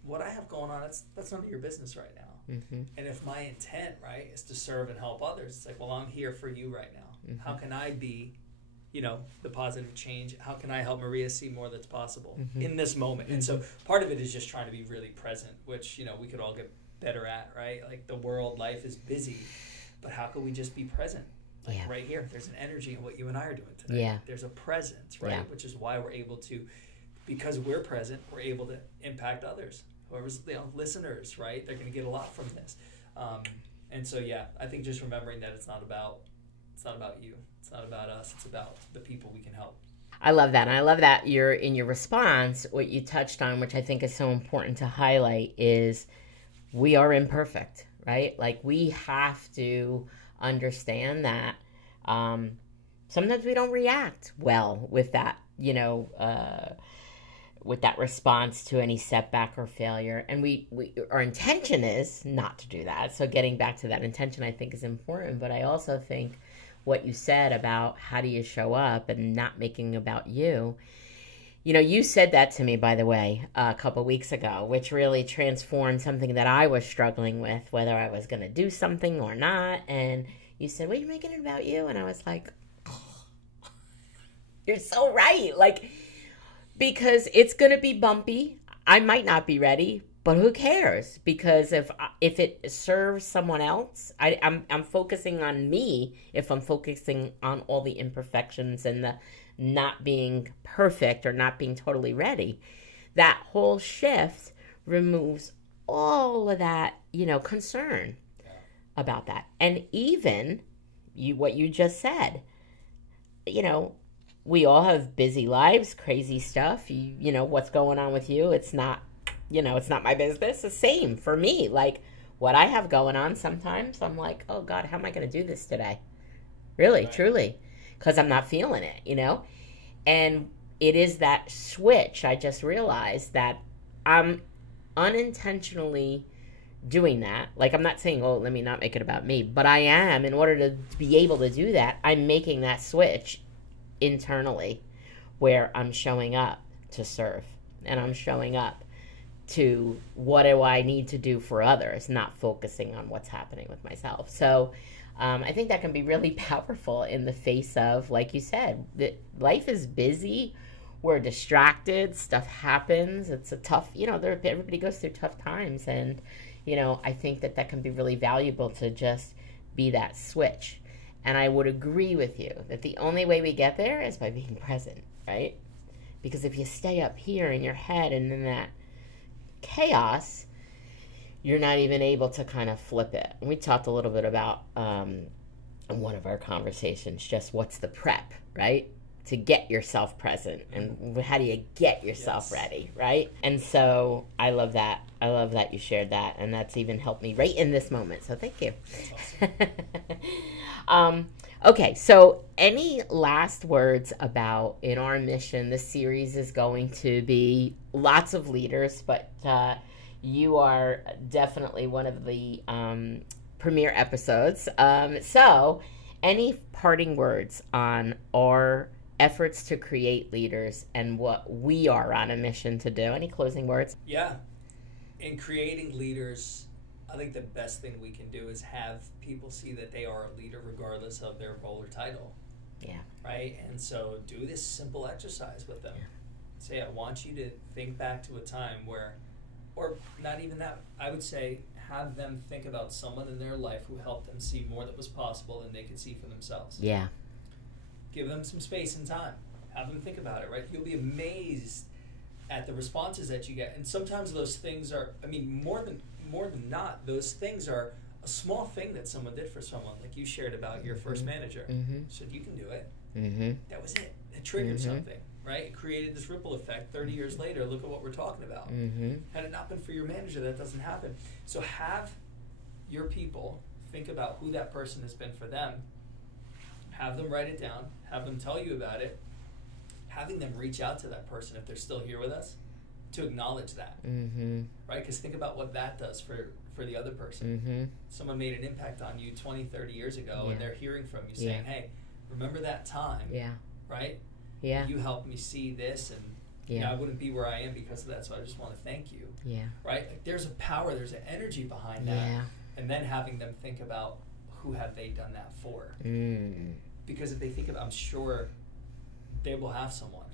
what I have going on, that's none of your business right now. And if my intent, right, is to serve and help others, it's like, well, I'm here for you right now. How can I be, you know, the positive change? How can I help Maria see more that's possible in this moment? And so part of it is just trying to be really present, which, you know, we could all get better at, right? Like, the world, life is busy. But how can we just be present? Like, right here, there's an energy in what you and I are doing today. Yeah. There's a presence, right? Yeah. Which is why we're able to, because we're present, we're able to impact others. Whoever's, you know, listeners, right? They're going to get a lot from this. And so, yeah, I think just remembering that it's not about you. It's not about us. It's about the people we can help. I love that. And I love that in your response, what you touched on, which I think is so important to highlight, is we are imperfect. Right? Like, we have to understand that sometimes we don't react well with that, you know, with that response to any setback or failure. And our intention is not to do that. So getting back to that intention, I think, is important. But I also think what you said about how do you show up and not making about you. You know, you said that to me, by the way, a couple weeks ago, which really transformed something that I was struggling with, whether I was going to do something or not. And you said, well, you're making it about you. And I was like, oh, you're so right. Like, because it's going to be bumpy. I might not be ready, but who cares? Because if it serves someone else, I'm focusing on me. If I'm focusing on all the imperfections and the not being perfect or not being totally ready, that whole shift removes all of that, you know, concern about that. And even what you just said, you know, we all have busy lives, crazy stuff. You know, what's going on with you, it's not, you know, it's not my business. The same for me. Like, what I have going on, sometimes I'm like, oh God, how am I going to do this today? Really, truly. because I'm not feeling it, And it is that switch. I just realized that I'm unintentionally doing that. Like, I'm not saying, oh, let me not make it about me, but I am. In order to be able to do that, I'm making that switch internally where I'm showing up to serve and I'm showing up to what do I need to do for others, not focusing on what's happening with myself. So I think that can be really powerful in the face of, like you said, that life is busy. We're distracted. Stuff happens. It's a tough, everybody goes through tough times. And, I think that can be really valuable to just be that switch. And I would agree with you that the only way we get there is by being present, right? Because if you stay up here in your head and in that chaos, you're not even able to kind of flip it. And we talked a little bit about in one of our conversations, just what's the prep, right? To get yourself present, and how do you get yourself ready, right? And so I love that. I love that you shared that, and that's even helped me right in this moment. So thank you. That's awesome. Okay, so any last words about in our mission? This series is going to be lots of leaders, but you are definitely one of the premiere episodes. So any parting words on our efforts to create leaders and what we are on a mission to do? Any closing words? Yeah. In creating leaders, I think the best thing we can do is have people see that they are a leader regardless of their role or title. Yeah. Right? And so do this simple exercise with them. Yeah. Say, I want you to think back to a time where, or not even that, I would say have them think about someone in their life who helped them see more that was possible than they could see for themselves. Yeah. Give them some space and time. Have them think about it, right? You'll be amazed at the responses that you get. And sometimes those things are, more than not, those things are a small thing that someone did for someone. Like you shared about your first manager. Said, you can do it. That was it. It triggered something, right? It created this ripple effect. 30 years later, look at what we're talking about. Had it not been for your manager, that doesn't happen. So have your people think about who that person has been for them. Have them write it down. Have them tell you about it. Having them reach out to that person if they're still here with us to acknowledge that, right? Because think about what that does for the other person. Someone made an impact on you 20, 30 years ago, and they're hearing from you saying, hey, remember that time, right? Yeah. You helped me see this, and I wouldn't be where I am because of that, so I just want to thank you. Right? Like, there's a power, there's an energy behind that. And then having them think about who have they done that for. Because if they think about, I'm sure they will have someone.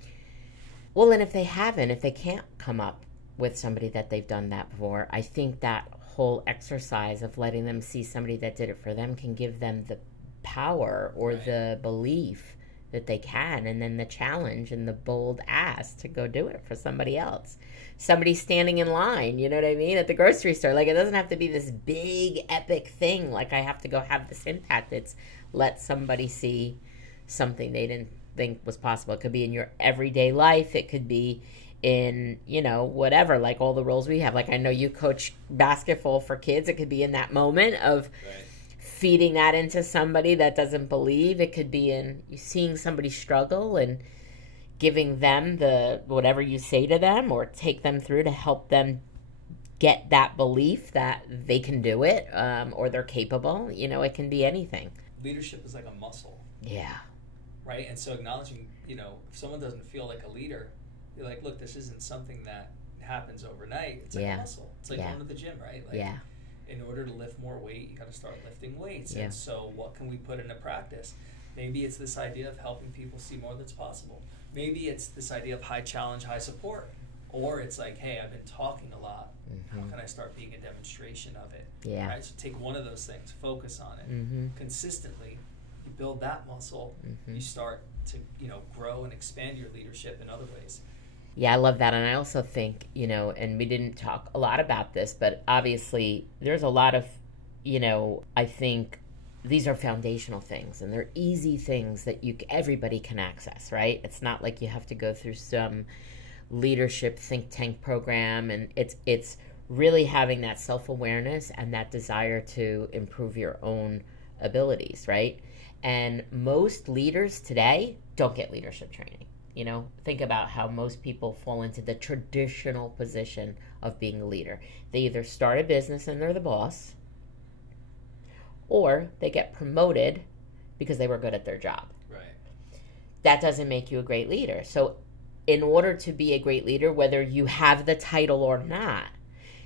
Well, and if they haven't, if they can't come up with somebody that they've done that for, I think that whole exercise of letting them see somebody that did it for them can give them the power or the belief that they can, and then the challenge and the bold ask to go do it for somebody else. Somebody standing in line, you know what I mean, at the grocery store. Like, it doesn't have to be this big epic thing, like I have to go have this impact. It's let somebody see something they didn't think was possible. It could be in your everyday life. It could be in, whatever, like all the roles we have. Like, I know you coach basketball for kids. It could be in that moment of feeding that into somebody that doesn't believe. It could be in seeing somebody struggle and giving them the whatever you say to them or take them through to help them get that belief that they can do it, or they're capable. It can be anything. Leadership is like a muscle. Yeah. Right? And so acknowledging, if someone doesn't feel like a leader, you're like, look, this isn't something that happens overnight. It's like a muscle. It's like going to the gym, right? Like, in order to lift more weight, you got to start lifting weights. And so what can we put into practice? Maybe it's this idea of helping people see more that's possible. Maybe it's this idea of high challenge, high support. Or it's like, hey, I've been talking a lot. How can I start being a demonstration of it? Yeah. Right? So take one of those things, focus on it. Consistently, you build that muscle, you start to, grow and expand your leadership in other ways. Yeah, I love that. And I also think, and we didn't talk a lot about this, but obviously there's a lot of, I think these are foundational things, and they're easy things that everybody can access, right? It's not like you have to go through some leadership think tank program, and it's really having that self-awareness and that desire to improve your own abilities, right? And most leaders today don't get leadership training. You know, think about how most people fall into the traditional position of being a leader. They either start a business and they're the boss, or they get promoted because they were good at their job. Right. That doesn't make you a great leader. So in order to be a great leader, whether you have the title or not,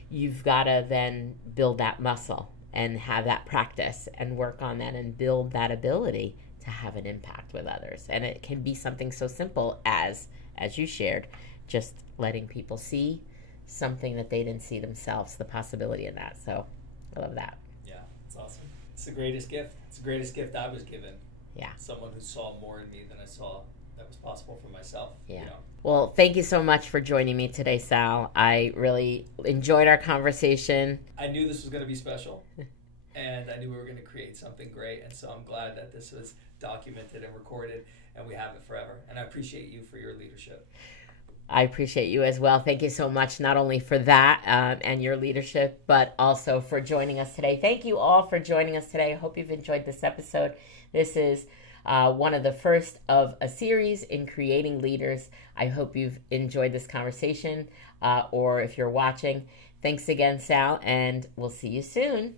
you've got to then build that muscle and have that practice and work on that and build that ability to have an impact with others. And it can be something so simple as you shared, just letting people see something that they didn't see themselves, the possibility in that. So I love that. Yeah, it's awesome. It's the greatest gift. It's the greatest gift I was given. Yeah. Someone who saw more in me than I saw that was possible for myself. Yeah. You know? Well, thank you so much for joining me today, Sal. I really enjoyed our conversation. I knew this was going to be special, and I knew we were going to create something great, and so I'm glad that this was documented and recorded, and we have it forever. And I appreciate you for your leadership. I appreciate you as well. Thank you so much, not only for that and your leadership, but also for joining us today. Thank you all for joining us today. I hope you've enjoyed this episode. This is one of the first of a series in creating leaders. I hope you've enjoyed this conversation, or if you're watching, thanks again, Sal, and we'll see you soon.